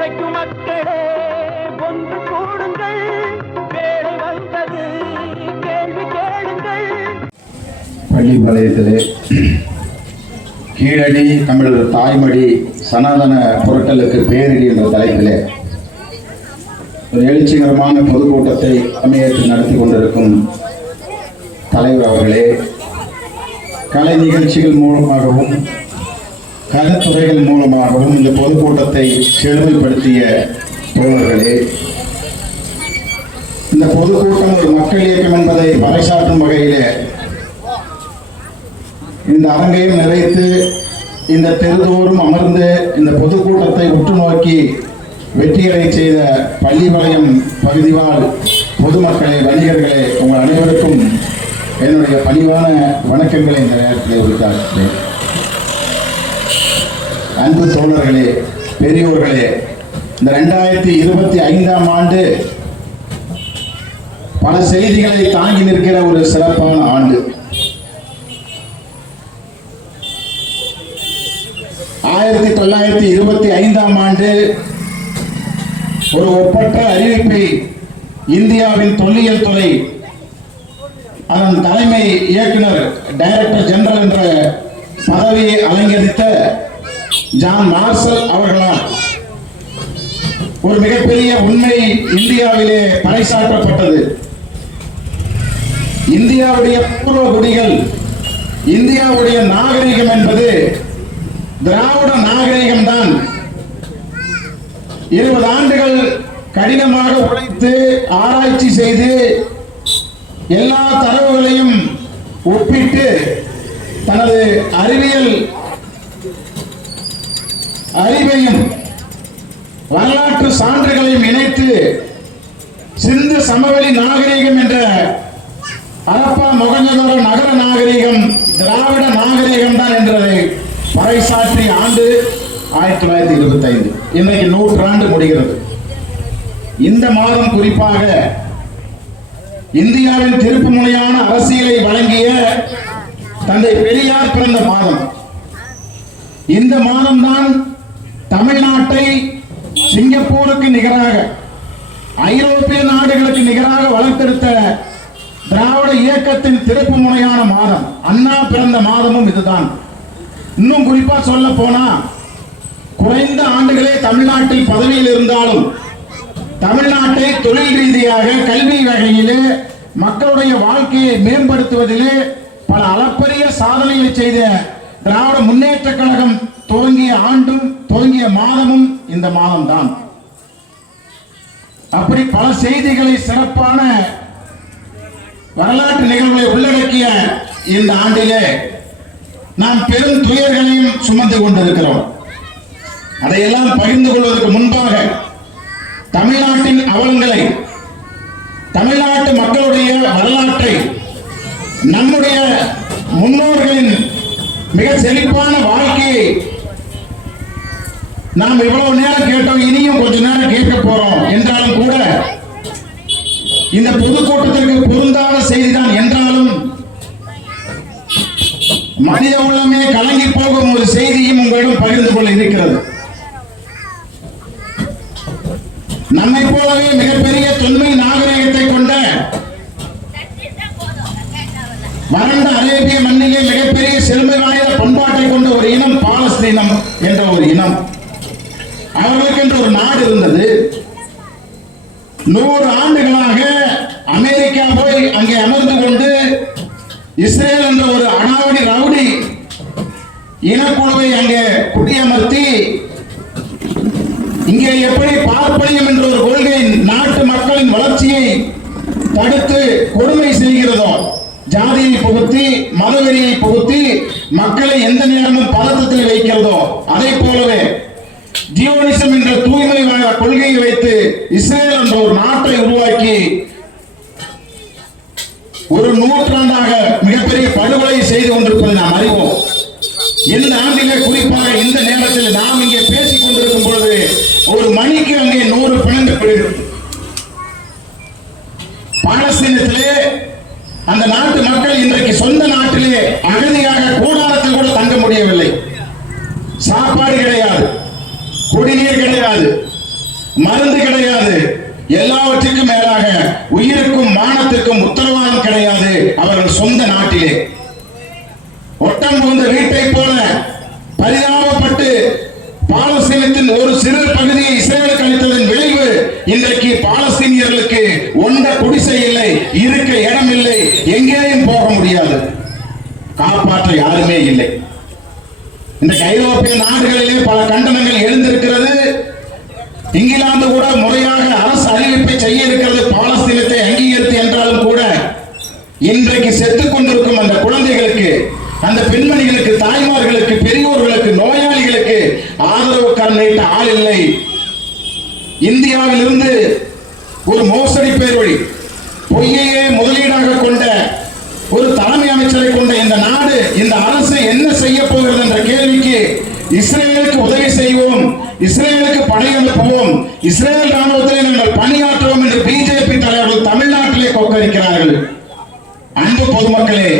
உழைக்கும் மக்களே ஒன்று கூடுங்கள், வேலை வந்தது கேள்வி கேளுங்கள். பள்ளிப்பாளையத்திலே கீழடி தமிழர் தாய்மொழி சனாதன புரட்டலுக்கு பேரிடி என்ற தலைப்பிலே ஒரு எழுச்சிகரமான பொதுக்கூட்டத்தை அமையத்தில் நடத்தி கொண்டிருக்கும் தலைவர் அவர்களே, கலை நிகழ்ச்சிகள் மூலமாகவும் கருத்துரைகள் மூலமாகவும் இந்த பொதுக்கூட்டத்தை செழுமைப்படுத்திய தோழர்களே, இந்த பொதுக்கூட்டம் ஒரு மக்கள் இயக்கம் என்பதை பறைசாற்றும் வகையிலே இந்த அரங்கையும் நிறைத்து இந்த தெருதோறும் அமர்ந்து இந்த பொதுக்கூட்டத்தை உற்று நோக்கி வெற்றியடை செய்த பள்ளிப்பாளையம் பகுதிவாழ் பொதுமக்களே, வணிகர்களே, உங்கள் அனைவருக்கும் என்னுடைய பணிவான வணக்கங்களை இந்த நேரத்தில் உரித்தாக்குகிறேன். அன்பு தோழர்களே, பெரியோர்களே, இந்த 2025ஆம் ஆண்டு பல செய்திகளை தாங்கி நிற்கிற ஒரு சிறப்பான ஆண்டு. 1925ஆம் ஆண்டு ஒரு ஒப்பற்ற அறிவிப்பை இந்தியாவின் தொல்லியல் துறை அதன் தலைமை இயக்குனர் டைரக்டர் ஜெனரல் என்ற பதவியை அலங்கரித்த ஜான் மார்ஷல் அவர்களால் ஒரு மிகப்பெரிய உண்மை இந்தியாவிலே பறைசாற்றப்பட்டது. இந்தியாவுடைய பூர்வ குடிகள், இந்தியாவுடைய நாகரிகம் என்பது திராவிட நாகரிகம்தான். 20 ஆண்டுகள் கடினமாக உழைத்து ஆராய்ச்சி செய்து எல்லா தரவுகளையும் ஒப்பிட்டு தனது அறிவியல் அறிவையும் வரலாற்று சான்றுகளையும் இணைத்து சிந்து சமவெளி நாகரிகம் என்ற ஹரப்பா மொஹஞ்சதாரோ நகர நாகரிகம் திராவிட நாகரிகம் தான் என்றதை பறைசாற்றிய ஆண்டு 1925. இன்றைக்கு 100 ஆண்டு முடிகிறது. இந்த மாதம் குறிப்பாக இந்தியாவின் திருப்பு முனையான அரசியலை வழங்கிய தந்தை பெரியார் பிறந்த மாதம். இந்த மாதம்தான் தமிழ்நாட்டை சிங்கப்பூருக்கு நிகராக, ஐரோப்பிய நாடுகளுக்கு நிகராக வளர்த்தெடுத்த திராவிட இயக்கத்தின் திருப்பு முனையான மாதம். அண்ணா பிறந்த மாதமும் இதுதான். இன்னும் குறிப்பா சொல்ல போனா, குறைந்த ஆண்டுகளே தமிழ்நாட்டில் பதவியில் இருந்தாலும் தமிழ்நாட்டை தொழில் ரீதியாக கல்வி வகையிலே மக்களுடைய வாழ்க்கையை மேம்படுத்துவதிலே பல அளப்பரிய சாதனைகளை செய்த திராவிட முன்னேற்ற கழகம் துவங்கிய ஆண்டும் துவங்கிய மாதமும் இந்த மாதம்தான். அப்படி பல செய்திகளை, சிறப்பான வரலாற்று நிகழ்வுகளை உள்ளடக்கிய இந்த ஆண்டிலே நாம் பெரும் துயர்களையும் சுமந்து கொண்டிருக்கிறோம். அதையெல்லாம் பகிர்ந்து கொள்வதற்கு முன்பாக தமிழ்நாட்டின் அவலங்களை, தமிழ்நாட்டு மக்களுடைய வரலாற்றை, நம்முடைய முன்னோர்களின் மிக செழிப்பான வாழ்க்கையை நாம் இவ்வளவு நேரம் கேட்டோம், இனியும் கொஞ்ச நேரம் கேட்க போறோம் என்றாலும் கூட இந்த பொதுக்கூட்டத்திற்கு பொருந்தாத செய்திதான் என்றாலும் மனித உள்ளமே கலங்கி போகும் ஒரு செய்தியும் உங்களிடம் பகிர்ந்து கொள்ள இருக்கிறது. நம்மை போலவே மிகப்பெரிய தொன்மை நாகரிகத்தை கொண்ட வறண்ட அரேபிய மண்ணிலே மிகப்பெரிய செழுமை வாய்ந்த பண்பாட்டை கொண்ட ஒரு இனம் பாலஸ்தீனம் என்ற ஒரு இனம். அவர்களுக்கு என்று ஒரு நாடு இருந்தது. 100 ஆண்டுகளாக அமெரிக்கா போய் அங்கே அமர்ந்து கொண்டு இஸ்ரேல் என்ற ஒரு அடாவடி ரவுடி இனக்குழுவை அங்கே குடியமர்த்தி இங்கே எப்படி பார்ப்பனியம் என்ற ஒரு கொள்கை நாட்டு மக்களின் வளர்ச்சியை தடுத்து கொடுமை செய்கிறதோ, ஜாதியை புகுத்தி மதவெறியை புகுத்தி மக்களை எந்த நேரமும் பதட்டத்தில் வைக்கிறதோ, அதை போலவே ஜியோனிசம் என்ற தூய்மை கொள்கையை வைத்து இஸ்ரேல் என்ற ஒரு நாட்டை உருவாக்கி ஒரு நூற்றாண்டாக மிகப்பெரிய படுகொலை செய்து கொண்டிருப்பதை நாம் அறிவோம். இந்த ஆண்டிலே குறிப்பாக இந்த நேரத்தில் நாம் இங்கே பேசிக் கொண்டிருக்கும் பொழுது ஒரு மணிக்கு அங்கே 100 பிணங்கள். பாலஸ்தீனத்திலே அந்த நாட்டு மக்கள் இன்றைக்கு சொந்த நாட்டிலே அகதியாக கூடாரத்தில் கூட தங்க முடியவில்லை. சாப்பாடு கிடையாது, குடிநீர் கிடையாது, எல்லாவற்றுக்கும் மேலாக உயிருக்கும் மானத்திற்கும் உத்தரவாதம் கிடையாது அவர்கள் சொந்த நாட்டிலே. ஒட்டம் புகுந்த வீட்டை போல பரிதாபப்பட்டு பாலஸ்தீனத்தின் ஒரு சிறு பகுதியை இஸ்ரேலுக்கு அளித்ததன் விளைவு இன்றைக்கு பாலஸ்தீனியர்களுக்கு ஒன்ற குடிசை இல்லை, இருக்க இடம் இல்லை, எங்கேயும் போக முடியாது, காப்பாற்ற யாருமே இல்லை. இன்றைக்கு ஐரோப்பிய நாடுகளிலே பல கண்டனங்கள் எழுந்திருக்கிறது. இங்கிலாந்து கூட முறையாக அரசு அறிவிப்பை செய்ய இருக்கிறது பாலஸ்தீனத்தை அங்கீகரித்து என்றாலும் கூட இன்றைக்கு செத்துக் கொண்டிருக்கும் அந்த குழந்தைகளுக்கு, அந்த பெண்மணிகளுக்கு, தாய்மார்களுக்கு, பெரியோர்களுக்கு, நோயாளிகளுக்கு ஆதரவு கரம் நீட்ட ஆள் இல்லை. இந்தியாவில் இருந்து ஒரு மோசடி பேரொழி பொய்யையே முதலீடாக கொண்ட ஒரு தலைமை அமைச்சரை கொண்ட இந்த நாடு, இந்த அரசு என்ன செய்ய போகிறது என்ற கேள்விக்கு இஸ்ரேலுக்கு உதவி செய்வோம், இஸ்ரேலுக்கு படை அனுப்புவோம், இஸ்ரேல் ராணுவத்திலே நாங்கள் பணியாற்றுவோம் என்று பிஜேபி தலைவர்கள் தமிழ்நாட்டிலே கொக்கரிக்கிறார்கள். அன்பு பொதுமக்களே,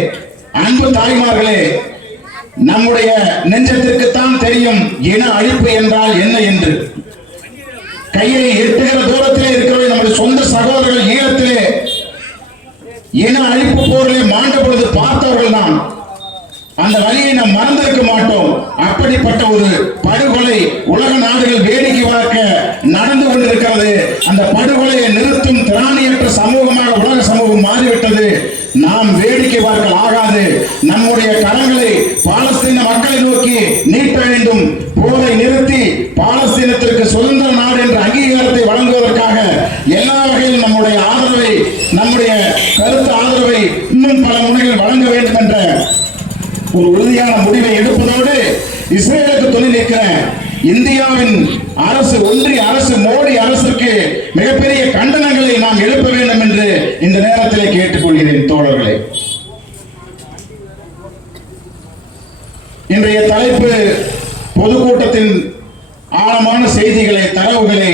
அன்பு தாய்மார்களே, நம்முடைய நெஞ்சத்திற்குத்தான் தெரியும் இன அழிப்பு என்றால் என்ன என்று. கையை எட்டுகிற தூரத்திலே இருக்கிற நம்முடைய சொந்த சகோதரர்கள் ஈழத்திலே இன அழிப்பு போரிலே மாண்ட பொழுது பார்த்தவர்கள் தான். அந்த வழியை நாம் மறந்திருக்க மாட்டோம். அப்படிப்பட்ட ஒரு படுகொலை உலக நாடுகள் வேடிக்கை பார்க்க நடந்து கொண்டிருக்கிறது. அந்த படுகொலையை நிறுத்தும் திராணியற்ற சமூகமாக உலக சமூகம் மாறிவிட்டது. நாம் வேடிக்கை பார்க்க ஆகாது. நம்முடைய கரங்களை பாலஸ்தீன மக்களை நோக்கி நீட்ட வேண்டும். போரை நிறுத்தி பாலஸ்தீனத்திற்கு சுதந்திர நாடு என்ற அங்கீகாரத்தை வழங்குவதற்காக எல்லா வகையிலும் நம்முடைய ஆதரவை, நம்முடைய கருத்து ஆதரவை இன்னும் பல முறைகள் வழங்க வேண்டும் என்ற ஒரு உறுதியான முடிவை எடுப்பதோடு இஸ்ரேலுக்கு துணை நிற்கிற இந்தியாவின் அரசு, ஒன்றிய அரசு, மோடி அரசுக்கு மிகப்பெரிய கண்டனங்களை நாம் எழுப்ப வேண்டும் என்று இந்த நேரத்தில் கேட்டுக்கொள்கிறேன். தோழர்களே, இன்றைய தலைப்பு பொதுக்கூட்டத்தின் ஆழமான செய்திகளை, தரவுகளை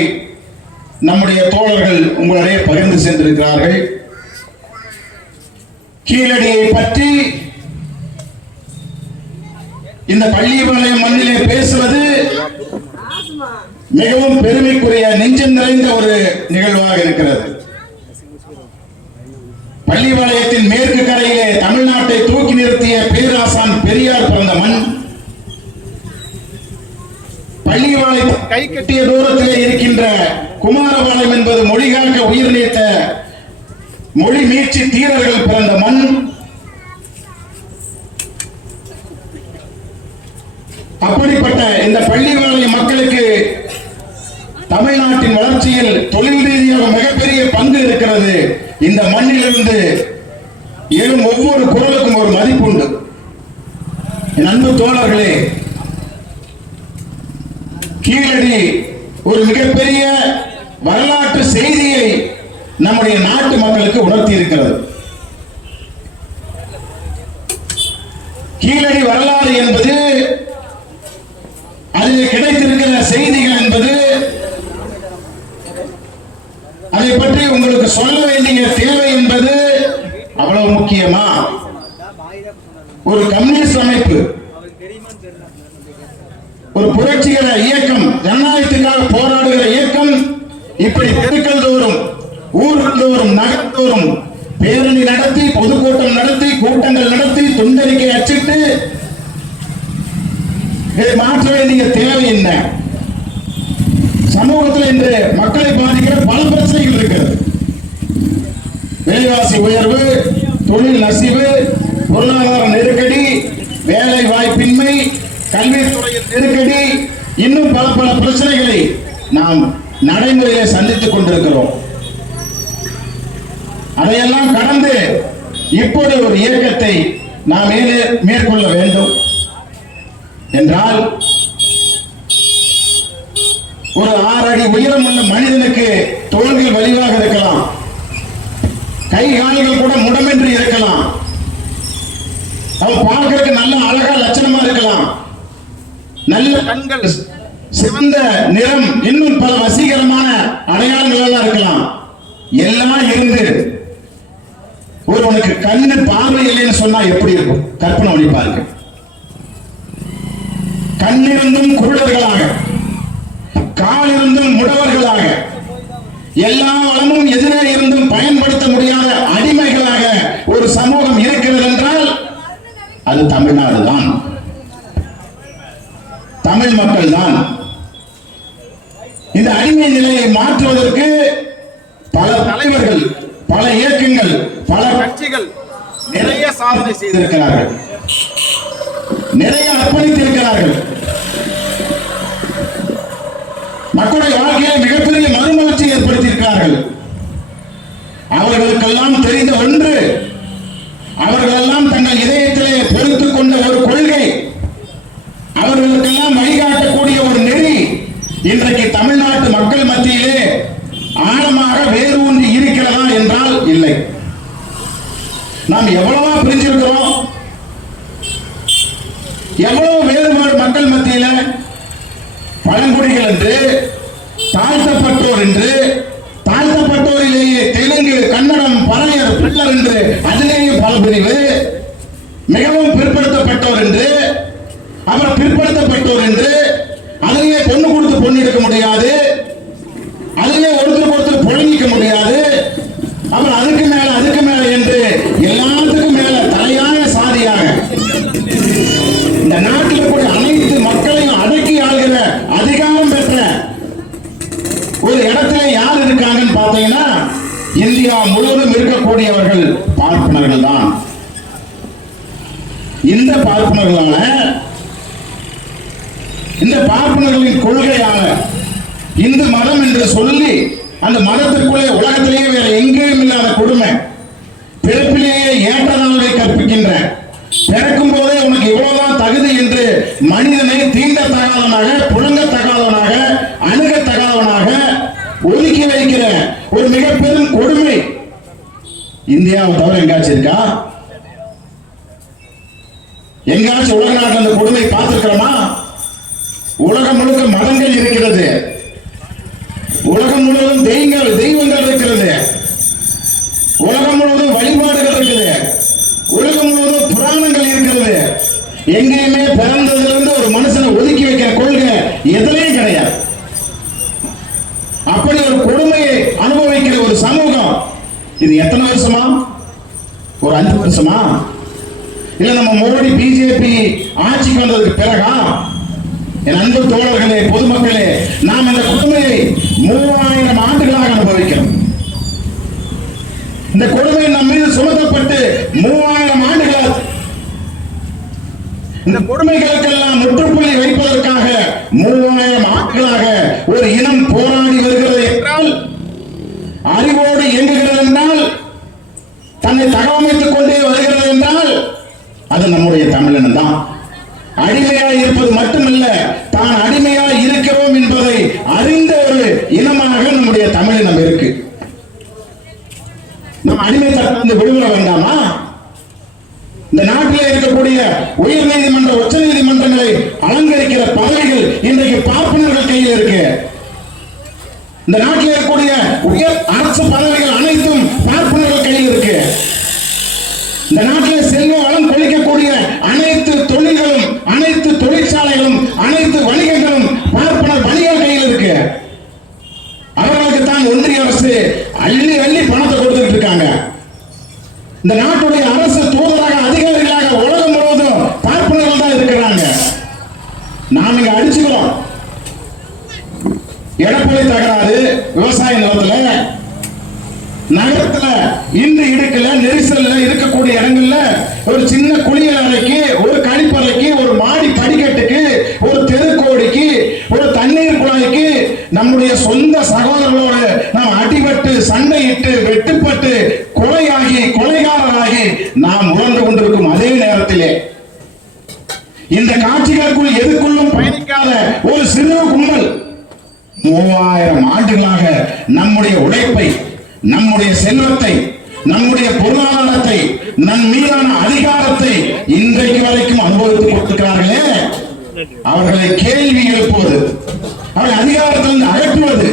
நம்முடைய தோழர்கள் உங்களிடையே பகிர்ந்து சென்றிருக்கிறார்கள். கீழடியை பற்றி இந்த பள்ளிப்பாளையம் மண்ணிலே பேசுவது மிகவும் பெருமைக்குரிய, நெஞ்சம் நிறைந்த ஒரு நிகழ்வாக இருக்கிறது. பள்ளிப்பாளையத்தின் மேற்கு கரையிலே தமிழ்நாட்டை தூக்கி நிறுத்திய பேராசான் பெரியார் பிறந்த மண். பள்ளிப்பாளையம் கை கட்டிய தூரத்திலே இருக்கின்ற குமாரபாளையம் என்பது மொழிகாக்க உயிர் நீத்த மொழி மீட்சி தீரர்கள் பிறந்த மண். அப்படிப்பட்ட இந்த பள்ளிப்பாளையம் மக்களுக்கு தமிழ்நாட்டின் வளர்ச்சியில் தொழில் ரீதியாக மிகப்பெரிய பங்கு இருக்கிறது. இந்த மண்ணிலிருந்து எழும் ஒவ்வொரு குரலுக்கும் ஒரு மதிப்புண்டு. என் அன்பு தோழர்களே, கீழடி ஒரு மிகப்பெரிய வரலாற்று செய்தியை நம்முடைய நாட்டு மக்களுக்கு உணர்த்தி இருக்கிறது. கீழடி வரலாறு என்பது, அதில் கிடைத்திருக்கிற செய்திகள் என்பது, அதை பற்றி உங்களுக்கு சொல்ல வேண்டிய தேவை என்பது அவ்வளவு முக்கியமா? ஒரு கம்யூனிஸ்ட் அமைப்பு, ஒரு புரட்சிகர இயக்கம், ஜனநாயகத்துக்காக போராடுகிற இயக்கம் இப்படி தெருக்கள் தோறும், ஊர் தோறும், நகர் தோறும் பேரணி நடத்தி, பொதுக்கூட்டம் நடத்தி, கூட்டங்கள் நடத்தி, துண்டறிக்கை அச்சிட்டு மாற்ற வேண்டிய தேவை என்ன? சமூகத்தில் இன்று மக்களை பாதிக்கிற பல பிரச்சனைகள் இருக்கிறது. விலைவாசி உயர்வு, தொழில் நசிவு, பொருளாதார நெருக்கடி, வேலை வாய்ப்பின்மை, கல்வித்துறையில் நெருக்கடி, இன்னும் பல பல பிரச்சனைகளை நாம் நடைமுறையிலே சந்தித்துக் கொண்டிருக்கிறோம். அதையெல்லாம் கடந்து இப்போது ஒரு இயக்கத்தை நாம் மேற்கொள்ள வேண்டும் என்றால், ஒரு 6 அடி உயரம் உள்ள மனிதனுக்கு தோள்கள் வலிவாக இருக்கலாம், கை கால்கள் கூட முடமின்றி இருக்கலாம், அவன் பார்க்கறதுக்கு நல்ல அழகா லட்சணமா இருக்கலாம், நல்ல கண்கள், சிவந்த நிறம், இன்னும் பல வசீகரமான அடையாளங்கள் எல்லாம் இருக்கலாம். எல்லாம் இருந்து ஒருவனுக்கு கண்ணு பார்வை இல்லைன்னு சொன்னா எப்படி இருக்கும்? கற்பனை பண்ணி பாருங்க. கண்ணிருந்தும் குருடர்களாக, காலிருந்தும் முடவர்களாக, எல்லா வளமும் எதிரே இருந்தும் பயன்படுத்த முடியாத அடிமைகளாக ஒரு சமூகம் இருக்கிறது என்றால் அது தமிழ்நாடு தான், தமிழ் மக்கள் தான். இந்த அடிமை நிலையை மாற்றுவதற்கு பல தலைவர்கள், பல இயக்கங்கள், பல கட்சிகள் நிறைய சாதனை செய்திருக்கிறார்கள், நிறைய அர்ப்பணித்திருக்கிறார்கள். மக்களுடைய வாழ்க்கையை மிகப்பெரிய மறுமலர்ச்சி ஏற்படுத்தியிருக்கிறார்கள். அவர்களுக்கெல்லாம் தெரிந்த ஒன்று, அவர்களெல்லாம் தங்கள் இதயத்திலே பொறுத்துக் கொண்ட ஒரு கொள்கை, அவர்களுக்கெல்லாம் வழிகாட்டக்கூடிய ஒரு நெறி இன்றைக்கு தமிழ்நாட்டு மக்கள் மத்தியிலே ஆழமாக வேரூன்றி இருக்கிறதா என்றால் இல்லை. நாம் எவ்வளவா பிரிஞ்சிருக்கிறோம், எவ்வளவு வேறுபாடு மக்கள் மத்தியில, பழங்குடிகள் என்று, தாழ்த்தப்பட்டோர் என்று, தாழ்த்தப்பட்டோரிலேயே தெலுங்கு, கன்னடம், பறையர், பிள்ளர் என்று அதிலேயே பல பிரிவு, மிகவும் பிற்படுத்தப்பட்டோர் என்று, அவர் பிற்படுத்தப்பட்டோர் என்று, அதிலேயே பொண்ணு கொடுத்து பொண்ணு எடுக்க முடியாது, அதிலே ஒருத்தருக்கு ஒருத்தர் புழங்கிக்க முடியாது, அவர் அதுக்கு மேல என்று எல்லாத்துக்கும் மேல தலையான சாதியாக இந்த நாட்டில் கூட அனைத்து மக்களையும் அடக்கி ஆளுகிற அதிகாரம் பெற்ற ஒரு இடத்துல யார் இருக்காங்கன்னு பார்த்தீங்கன்னா இந்தியா முழுவதும் இருக்கக்கூடியவர்கள் பார்ப்பனர்கள் தான். இந்த பார்ப்பனர்களான, இந்த பார்ப்பனர்களின் கொள்கையான இந்து மதம் என்று சொல்லி அந்த மதத்திற்குள்ளே உலகத்திலேயே வேற எங்கேயும் இல்லாத கொடுமை, பிறப்பிலேயே ஏற்றதானதை கற்பிக்கின்ற, பிறக்கும் போதே உனக்கு இவ்வளவுதான் தகுதி என்று மனிதனை தீண்டத்தகாதவனாக, புழங்கத்தகாதவனாக, அணுகத்தகாதவனாக ஒதுக்கி வைக்கிற ஒரு மிக பெரும் கொடுமை இந்தியாவை தவிர எங்காச்சும் இருக்கா? எங்காச்சும் உலக நாட்டில் அந்த கொடுமை பார்த்திருக்கிறோமா? உலகம் முழுக்க மதங்கள் இருக்கிறது, உலகம் முழுவதும் தெய்வங்கள் இருக்கிறது, உலகம் முழுவதும் வழிபாடுகள் இருக்குது, உலகம் முழுவதும் புராணங்கள் இருக்கிறது. எங்கேயுமே பிறந்ததிலிருந்து ஒரு மனுஷனை ஒதுக்கி வைக்கிற கொள்கை எதிலையும் கிடையாது. அப்படி ஒரு கொடுமையை அனுபவிக்கிற ஒரு சமூகம் இது எத்தனை வருஷமா? ஒரு 5 வருஷமா? இல்ல நம்ம மோடி பிஜேபி ஆட்சிக்கு வந்ததுக்கு பிறகா? என் அன்பு தோழர்களே, பொதுமக்களே, நாம் இந்த கொடுமையை 3000 ஆண்டுகளாக அனுபவிக்கிறோம். இந்த கொடுமை நம் மீது சுமத்தப்பட்டு 3000 ஆண்டுகளாக இந்த கொடுமைகளுக்கெல்லாம் முற்றுப்புள்ளி வைப்பதற்காக 3000 ஆண்டுகளாக ஒரு இனம் போராடி வருகிறது என்றால், அறிவோடு இயங்குகிறது என்றால், தன்னை தகவமைத்துக் கொண்டே வருகிறது என்றால் அது நம்முடைய தமிழினம் தான். அடிமையாய் இருப்பது மட்டுமல்ல, தான் அடிமையாய் இருக்கிறோம் என்பதை அறிந்த ஒரு இனமாக நம்முடைய தமிழினம் இருக்கு. நம்ம அடிமைத்தனத்திலிருந்து விடுபட வேண்டாமா? இந்த நாட்டில் இருக்கக்கூடிய உயர் நீதிமன்ற, உச்ச நீதிமன்றங்களை அலங்கரிக்கிற பதவிகள் இன்றைக்கு பார்ப்பனர்கள் கையில் இருக்கு. இந்த நாட்டில் இருக்கக்கூடிய உயர் அரசு பதவிகள் அனைத்தும் பார்ப்பனர்கள் கையில் இருக்கு. இந்த நாட்டில் செல்வ வளம் கொளிக்கக்கூடிய அனைத்து தொழில்களும், அனைத்து தொழிற்சாலைகளும், அனைத்து வணிகங்களும் பார்ப்பனர் வணிகர் கையில் இருக்கு. அவர்களுக்கு தான் ஒன்றிய அரசு அள்ளி அள்ளி பணத்தை கொடுத்துட்டு இருக்காங்க. இந்த நாட்டுடைய அரசு தூதராக, அதிகாரிகளாக உலகம் முழுவதும் பார்ப்பனர்கள் தான் இருக்கிறாங்க. நாம் இங்க அடிச்சுக்கிறோம். எடப்பாடி தகராறு விவசாய நிலத்துல, நகரத்துல இன்று இடுக்கல நெரிசல்ல இருக்கக்கூடிய இடங்கள்ல ஒரு சின்ன குளியல் அறைக்கு, ஒரு கழிப்பறைக்கு, ஒரு மாடி படிக்கட்டுக்கு, ஒரு தெருக்கோடிக்கு, ஒரு தண்ணீர் குழாய்க்கு நம்முடைய சொந்த சகோதரர்களோடு நாம் அடிபட்டு, சண்டையிட்டு, வெட்டுப்பட்டு, கொலையாகி, கொலைகாரராகி நாம் உணர்ந்து கொண்டிருக்கும் அதே நேரத்திலே இந்த காட்சிகளுக்குள் எதுக்குள்ளும் பயணிக்காத ஒரு சிறு கும்பல் 3000 ஆண்டுகளாக நம்முடைய உழைப்பை, நம்முடைய செல்வத்தை, நம்முடைய பொருளாதாரத்தை, நம் மீதான அதிகாரத்தை இன்றைக்கு வரைக்கும் அனுபவித்துக் கொண்டிருக்கிறார்களே, அவர்களை கேள்வி எழுப்புவது, அவர்களை அதிகாரத்திலிருந்து அகற்றுவது,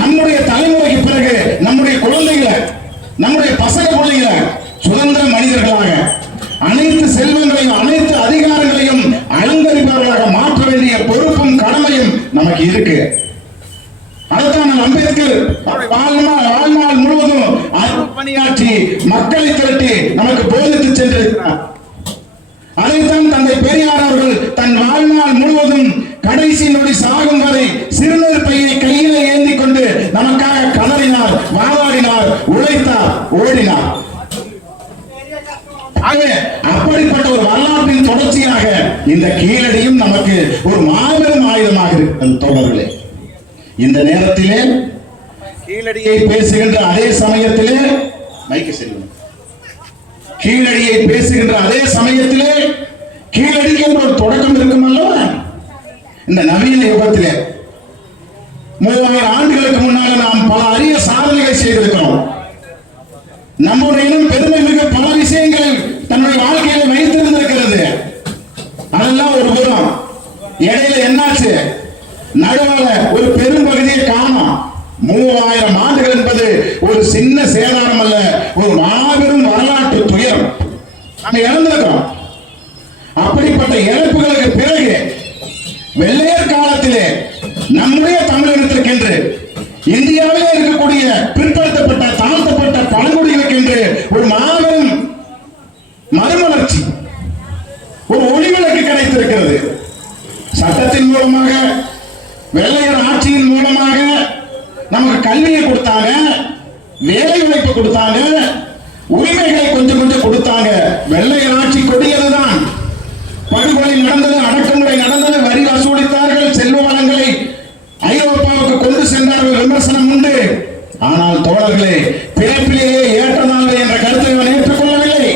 நம்முடைய தலைமுறைக்கு பிறகு நம்முடைய குழந்தைகளை, நம்முடைய பசங்க பிள்ளைகளை சுதந்திர மனிதர்களாக, அனைத்து செல்வங்களையும், அனைத்து அதிகாரங்களையும் அலங்கரிப்பவர்களாக மாற்ற வேண்டிய பொறுப்பும் கடமையும் நமக்கு இருக்கு. அதைத்தான் அம்பேத்கர் வாழ்நாள் முழுவதும் பணியாற்றி மக்களை திரட்டி நமக்கு போதித்து சென்றிருக்கிறார். அதைத்தான் தந்தை பெரியார் அவர்கள் தன் வாழ்நாள் முழுவதும் கடைசி நொடி சாகும் வரை சிறுநீர் பையை கையிலே ஏந்தி கொண்டு நமக்காக கதறினார், வாதாடினார், உழைத்தார், ஓடினார். அப்படிப்பட்ட ஒரு வரலாற்றின் தொடர்ச்சியாக இந்த கீழடியும் நமக்கு ஒரு மாபெரும் ஆயுதமாக இருக்கிறது. தோழர்களே, இந்த நேரத்திலே கீழடியை பேசுகின்ற அதே சமயத்திலே கீழடியை பேசுகின்ற அதே சமயத்திலே கீழடிக்கு என்ற ஒரு தொடக்கம் இருக்கும் அல்லவா? இந்த நவீன யுகத்திலே 3000 ஆண்டுகளுக்கு முன்னால நாம் பல அரிய சாதனைகளை செய்திருக்கிறோம். நம்முடைய இனம் பெருமை மிக பல விஷயங்கள் தன்னுடைய வாழ்க்கையில வைத்திருந்திருக்கிறது. அதெல்லாம் ஒரு புறம். இடையில என்னாச்சு? நடுவால ஒரு பெரும் பகுதியை காணோம். 3000 ஆண்டுகள் என்பது ஒரு சின்ன சேதாரம் அல்ல, ஒரு மாபெரும் வரலாற்று துயரம் நம்ம இழந்திருக்கிறோம். அப்படிப்பட்ட இழப்புகளுக்கு பிறகு வெள்ளையர் காலத்திலே நம்முடைய தமிழினத்திற்கென்று இந்தியாவிலே இருக்கக்கூடிய பிற்படுத்தப்பட்ட தாழ்த்தப்பட்ட பழங்குடிகளுக்கென்று ஒரு மாபெரும் மறுமலர்ச்சி, ஒரு ஒளிவிளக்கு கிடைத்திருக்கிறது. சட்டத்தின் மூலமாக, வெள்ளையர் ஆட்சியின் மூலமாக நமக்கு கல்வியை கொடுத்தாங்க, வேலை வாய்ப்பு கொடுத்தாங்க, உரிமைகளை கொஞ்சம் கொஞ்சம் கொடுத்தாங்க. வெள்ளையர் ஆட்சி கொடியதுதான். படுகொலை நடந்தது, அடக்குமுறை நடந்தது, வரி வசூலித்தார்கள், செல்வ வளங்களை ஐரோப்பாவுக்கு கொண்டு சென்றார்கள், விமர்சனம் உண்டு. ஆனால் தோழர்களே, பிறப்பிலேயே ஏற்றதாங்க என்ற கருத்தை அவன் ஏற்றுக்கொள்ளவில்லை.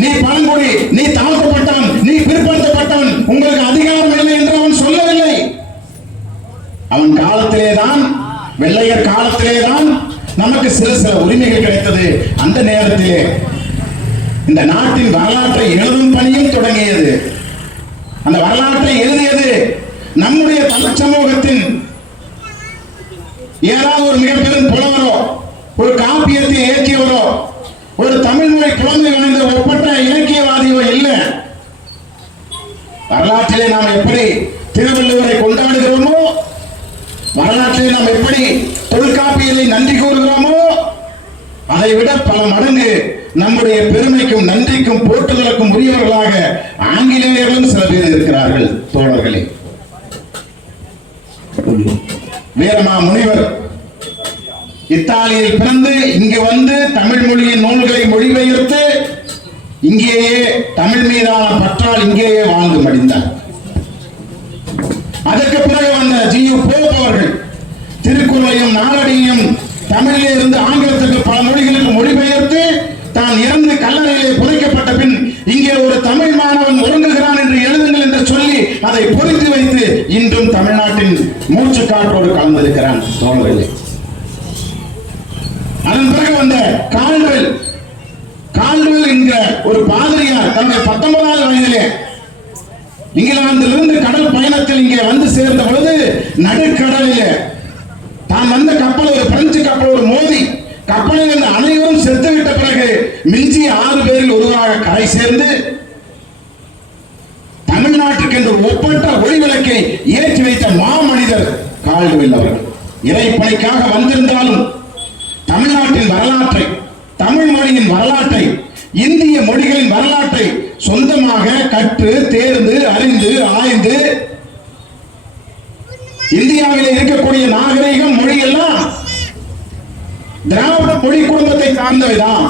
நீ பழங்குடி, நீ தாழ்த்தப்பட்டான், நீ பிற்படுத்தப்பட்டான், உங்களுக்கு அதிகாரம் இல்லை என்று அவன் சொல்லவில்லை. அவன் காலத்திலேதான், வெள்ளையர் காலத்திலேதான் நமக்கு சில உரிமைகள் கிடைத்தது. அந்த நேரத்திலே இந்த நாட்டின் வரலாற்றை எழுதும் பணியும் தொடங்கியது. அந்த வரலாற்றை எழுதியது நம்முடைய தமிழ் சமூகத்தின் ஏதாவது ஒரு மிகப்பெரும் புலவரோ, ஒரு காப்பியத்தை இயக்கியவரோ, ஒரு தமிழ் மொழி புலமை வாய்ந்த ஒப்பற்ற இலக்கியவாதியோ இல்லை. வரலாற்றிலே நாம் எப்படி திருவள்ளுவரை கொண்டாடுகிறோமோ, வரலாற்றிலே நாம் எப்படி தொல்காப்பியத்தை நன்றி கூறுகிறோமோ, அதை விட பல மடங்கு நம்முடைய பெருமைக்கும் நன்றிக்கும் போற்றுதலுக்கும் உரியவர்களாக ஆங்கிலேயர்களும் சில பேர் இருக்கிறார்கள். தோழர்களே, வீரமா முனிவர் இத்தாலியில் பிறந்து இங்கு வந்து தமிழ் மொழியின் நூல்களை மொழிபெயர்த்து இங்கேயே தமிழ் மீதான பற்றால் இங்கேயே வாழ்ந்து மடிந்தார். அதற்கு பிறகு வந்த ஜி.யு. போப் அவர்கள் திருக்குறளையும் நாலடியையும் தமிழிலே இருந்து ஆங்கிலத்துக்கு பல மொழிகளுக்கு மொழிபெயர்த்து தான் இறந்து கல்லறையிலே புதைக்கப்பட்ட பின் இங்கே ஒரு தமிழ் மாணவன் உறங்குகிறான் என்று எழுதுங்கள் என்று சொல்லி அதை பொறித்து வைத்து இன்றும் தமிழ்நாட்டின் மூச்சு காற்றோடு கலந்திருக்கிறான். தோழர்களே, அதன் பிறகு வந்த கால்டுவெல் என்கிற ஒரு பாதிரியார் தன்னுடைய 19வது வயதிலே இங்கிலாந்திலிருந்து கடல் பயணத்தில் இங்கே வந்து சேர்ந்த பொழுது நடுக்கடலிலே தான் வந்த கப்பல், ஒரு பிரெஞ்சு கப்பலோடு மோதி கப்பலில் இருந்து அனைவரும் செத்துவிட்ட பிறகு மிஞ்சிய 6 பேரில் ஒருவராக கரை சேர்ந்து தமிழ்நாட்டுக்கு என்று ஒப்பற்ற ஒளிவிளக்கை ஏற்றி வைத்த மாமனிதர் கால்டுவெல் அவர்கள். இறைப்பணிக்காக வந்திருந்தாலும் தமிழ்நாட்டின் வரலாற்றை, தமிழ் மொழியின் வரலாற்றை, இந்திய மொழிகளின் வரலாற்றை சொந்தமாக கற்று தேர்ந்து அறிந்து ஆய்ந்து இந்தியாவில் இருக்கக்கூடிய நாகரிகம் மொழி எல்லாம் திராவிட மொழி குடும்பத்தை சார்ந்தவைதான்.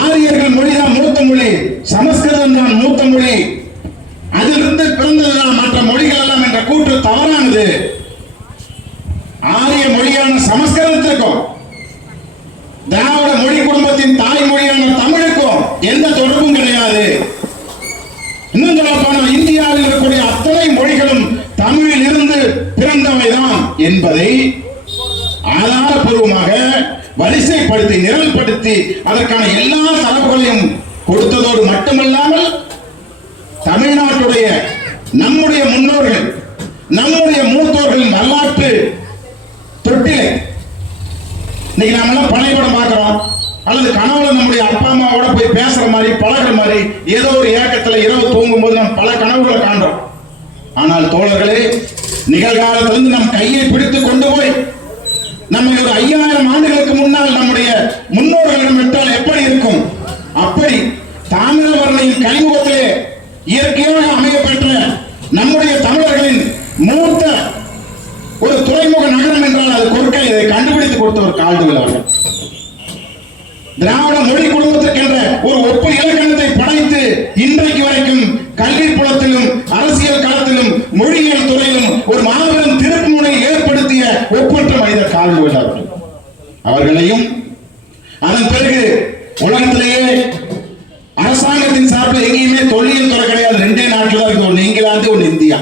ஆரியர்கள் மொழிதான் மூத்த மொழி, சமஸ்கிருதம் தான் மூத்த மொழி, அதிலிருந்து பிறந்ததுதான் மற்ற மொழிகள் எல்லாம் என்ற கூற்று தவறானது. ஆரிய மொழியான சமஸ்கிருதத்திற்கும் திராவிட மொழி குடும்பத்தின் தாய்மொழியான தமிழுக்கும் எந்த தொடர்பும் கிடையாது. இன்னும் சொல்ல போனால் இந்தியாவில் இருக்கக்கூடிய அத்தனை மொழிகளும் தமிழில் இருந்து பிறந்தவைதான் என்பதை ஆதாரபூர்வமாக வரிசைப்படுத்தி நிரல்படுத்தி அதற்கான எல்லா தரவுகளையும் கொடுத்ததோடு மட்டுமல்லாமல் தமிழ்நாட்டுடைய நம்முடைய முன்னோர்கள், நம்முடைய மூத்தோர்களின் வரலாற்று தொட்டிலை இன்னைக்கு நாம எல்லாம் பழைய படம் பார்க்கிறோம், அல்லது கனவுல நம்முடைய அப்பா அம்மாவோட போய் பேசுற மாதிரி பழகுற மாதிரி ஏதோ ஒரு ஏக்கத்துல இரவு தூங்கும் போது நாம் பல கனவுகளை காண்றோம். ஆனால் தோழர்களே, நிகழ்காலத்திலிருந்து நம் கையை பிடித்து கொண்டு போய் நம்மை ஒரு 5000 ஆண்டுகளுக்கு முன்னால் நம்முடைய முன்னோர்களிடம் விட்டால் எப்படி இருக்கும்? அப்படி தாமிரபரணியின் கனிமுகத்திலே இயற்கையாக அமையப்பெற்ற நம்முடைய தமிழர்களின் மூத்த ஒரு துறைமுக நகரம் என்றால் அது கொற்கை. இதை கண்டுபிடித்து கொடுத்தவர் கால்டுவெல் அவர்கள். திராவிட மொழி குடும்பத்திற்கென்ற ஒரு ஒப்பு இலக்கணத்தை படைத்து இன்றைக்கு வரைக்கும் கல்வி புலத்திலும் அரசியல் களத்திலும் மொழியியல் துறையிலும் ஒரு மாபெரும் திருப்புமுனை ஏற்படுத்திய ஒப்பற்ற மனிதர் கால்டுவெல் அவர்கள். அவர்களையும் அதன் பிறகு உலகத்திலேயே அரசாங்கத்தின் சார்பில் எங்கேயுமே தொல்லியல் துறை கிடையாது. 2 நாட்டில் தான் இருக்கு, ஒன்று இங்கிலாந்து, ஒன்று இந்தியா.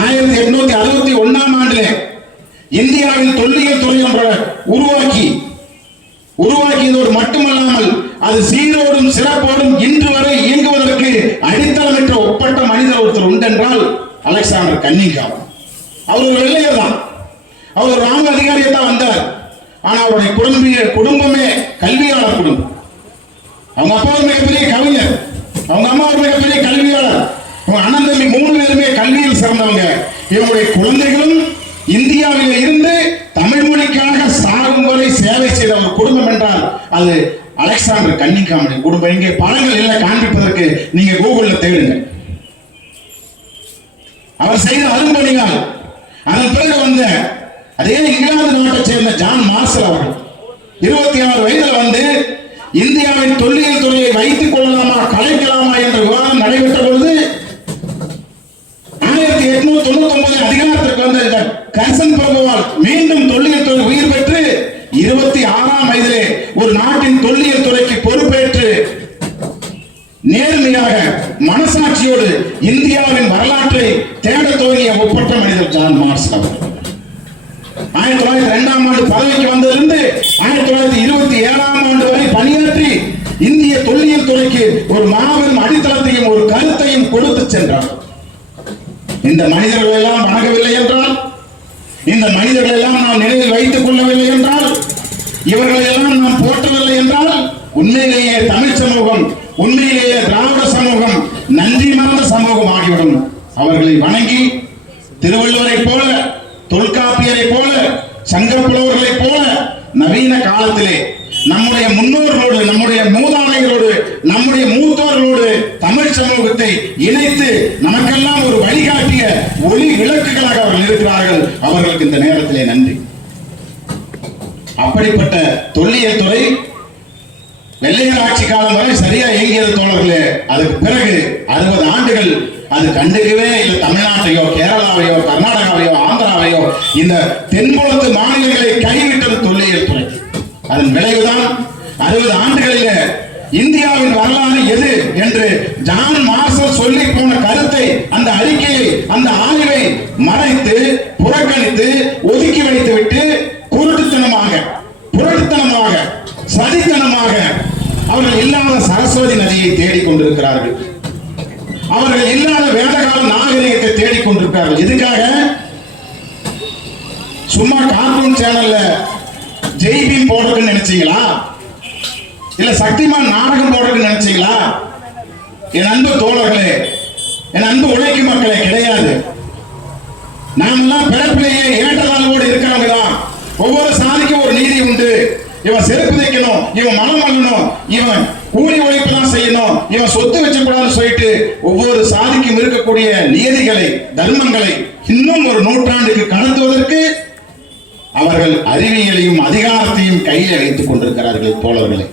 1861ஆம் ஆண்டிலே இந்தியாவில் தொல்லியல் துறை உருவாக்கியதோடு மட்டுமல்லாமல் அது சீரோடும் சிறப்போடும் இன்று வரை இயங்குவதற்கு அடித்தளமிட்ட ஒப்பற்ற மனிதர் ஒருத்தர் உண்டென்றால் அலெக்சாண்டர் கன்னிங்காம். அவர் ஒரு வெள்ளையர் தான். அவர் ஒரு ராணுவ அதிகாரியை தான் வந்தார். ஆனால் அவருடைய குடும்பமே கல்வியாளர் குடும்பம். அவங்க அப்பா ஒரு மிகப்பெரிய கவிஞர், அவங்க அம்மா ஒரு மிகப்பெரிய கல்வியாளர், அவங்க அண்ணன் தம்பி 3 பேருமே கல்வியில் சிறந்தவங்க. இவங்களுடைய குழந்தைகளும் இந்தியாவில் இருந்து தமிழ் மொழிக்காக சாகும் வரை சேவை செய்த ஒரு குடும்பம் என்றால் அது அலெக்சாண்டர் கன்னிங்காமுடைய குடும்பம். இங்கே படங்கள் எல்லாம் காண்பிப்பதற்கு நீங்க கூகுள்ல தேடுங்க. அவர் செய்த அரும்பணியால் அதன் பிறகு வந்த அதே இங்கிலாந்து நாட்டை சேர்ந்த ஜான் மார்ஷல் அவர்கள் 26 வயதில் வந்து இந்தியாவின் தொல்லியல் துறையை வைத்துக் கொள்ளலாமா கலைக்கலாமா என்ற விவாதம் நடைபெற்ற பொழுது 1899 அதிகாரத்திற்கு வந்த கர்சன் பிரபுவால் மீண்டும் தொல்லியல் துறை உயிர் பெற்று 26ஆம் வயதிலே ஒரு நாட்டின் தொல்லியல் துறைக்கு பொறுப்பேற்று நேர்மையாக மனசாட்சியோடு இந்தியாவின் வரலாற்றை தேட துவங்கிய ஒப்பற்ற மனிதர் ஜான் மார்ஷல் அவர்கள். 1902ஆம் ஆண்டு பதவிக்கு வந்ததிலிருந்து 1927ஆம் ஆண்டு வரை பணியாற்றி இந்திய தொல்லியல் துறைக்கு ஒரு மாபெரும் அடித்தளத்தையும் ஒரு கருத்தையும் கொடுத்து சென்றார். இந்த மனிதர்கள் எல்லாம் வணங்கவில்லை என்றால், இந்த மனிதர்கள் எல்லாம் நாம் நினைவில் வைத்துக் கொள்ளவில்லை என்றால், இவர்களை எல்லாம் நாம் போற்றவில்லை என்றால் உண்மையிலேயே தமிழ் சமூகம், உண்மையிலேயே திராவிட சமூகம் நன்றி மறந்த சமூகம் ஆகிவிடும். அவர்களை வணங்கி திருவள்ளுவரை போல, தொல்காப்பியரை போல, சங்கப்புலவர்களை போல நவீன காலத்திலே நம்முடைய முன்னோர்களோடு, நம்முடைய மூதாதையரோடு, நம்முடைய மூத்தோர்களோடு தமிழ் சமூகத்தை இணைத்து நமக்கெல்லாம் ஒரு வழிகாட்டிய ஒளி விளக்குகளாக அவர்கள் இருக்கிறார்கள். அவர்களுக்கு இந்த நேரத்திலே நன்றி. அப்படிப்பட்ட தொல்லியல் துறை வெள்ளையர் ஆட்சி காலம் வரை சரியா இயங்கியது தோழர்களே. அதுக்கு பிறகு 60 ஆண்டுகள் அது கண்டுக்கவே இல்லை. தமிழ்நாட்டையோ, கேரளாவையோ, கர்நாடகாவையோ, ஆந்திராவையோ, இந்த தென்புலத்து மாநிலங்களை கைவிட்டது தொல்லியல் துறை. அதன் விளைவுதான் 60 ஆண்டுகளில் இந்தியாவின் வரலாறு எது என்று ஜான் மார்ஷல் சொல்லி போன கருத்தை, அந்த அறிக்கையை, அந்த ஆய்வை மறைத்து, புறக்கணித்து, ஒதுக்கி வைத்துவிட்டு குருட்டுத்தனமாக, புரட்டுத்தனமாக, சதித்தனமாக அவர்கள் இல்லாத சரஸ்வதி நதியை தேடிக்கொண்டிருக்கிறார்கள். அவர்கள் இல்லாத வேதகால நாகரிகத்தை தேடிக்கொண்டிருக்கிறார்கள். எதுக்காக? சும்மா கார்ட்டூன் சேனல்ல ஜெய்பீம் போடுறதுன்னு நினைச்சீங்களா? இல்ல சக்திமான் நாடகம் போடுறதுன்னு நினைச்சீங்களா? என் அன்பு தோழர்களே, என் அன்பு உழைக்கும் மக்களே, கிடையாது. நாமெல்லாம் பிறப்பிலேயே ஏற்றதாழ்வோடு இருக்கிறவங்க தான். ஒவ்வொரு சாதிக்கும் ஒரு நீதி உண்டு. இவன் செருப்பு தைக்கணும், இவன் மனம் பண்ணணும், இவன் கூலி உழைப்பு தான் செய்யணும், இவன் சொத்து வச்சக்கூடாதுன்னு சொல்லிட்டு ஒவ்வொரு சாதிக்கும் இருக்கக்கூடிய நியதிகளை, தர்மங்களை இன்னும் ஒரு நூற்றாண்டுக்கு கடத்துவதற்கு அவர்கள் அறிவியலையும் அதிகாரத்தையும் கையில் வைத்துக் கொண்டிருக்கிறார்கள் தோழர்களே.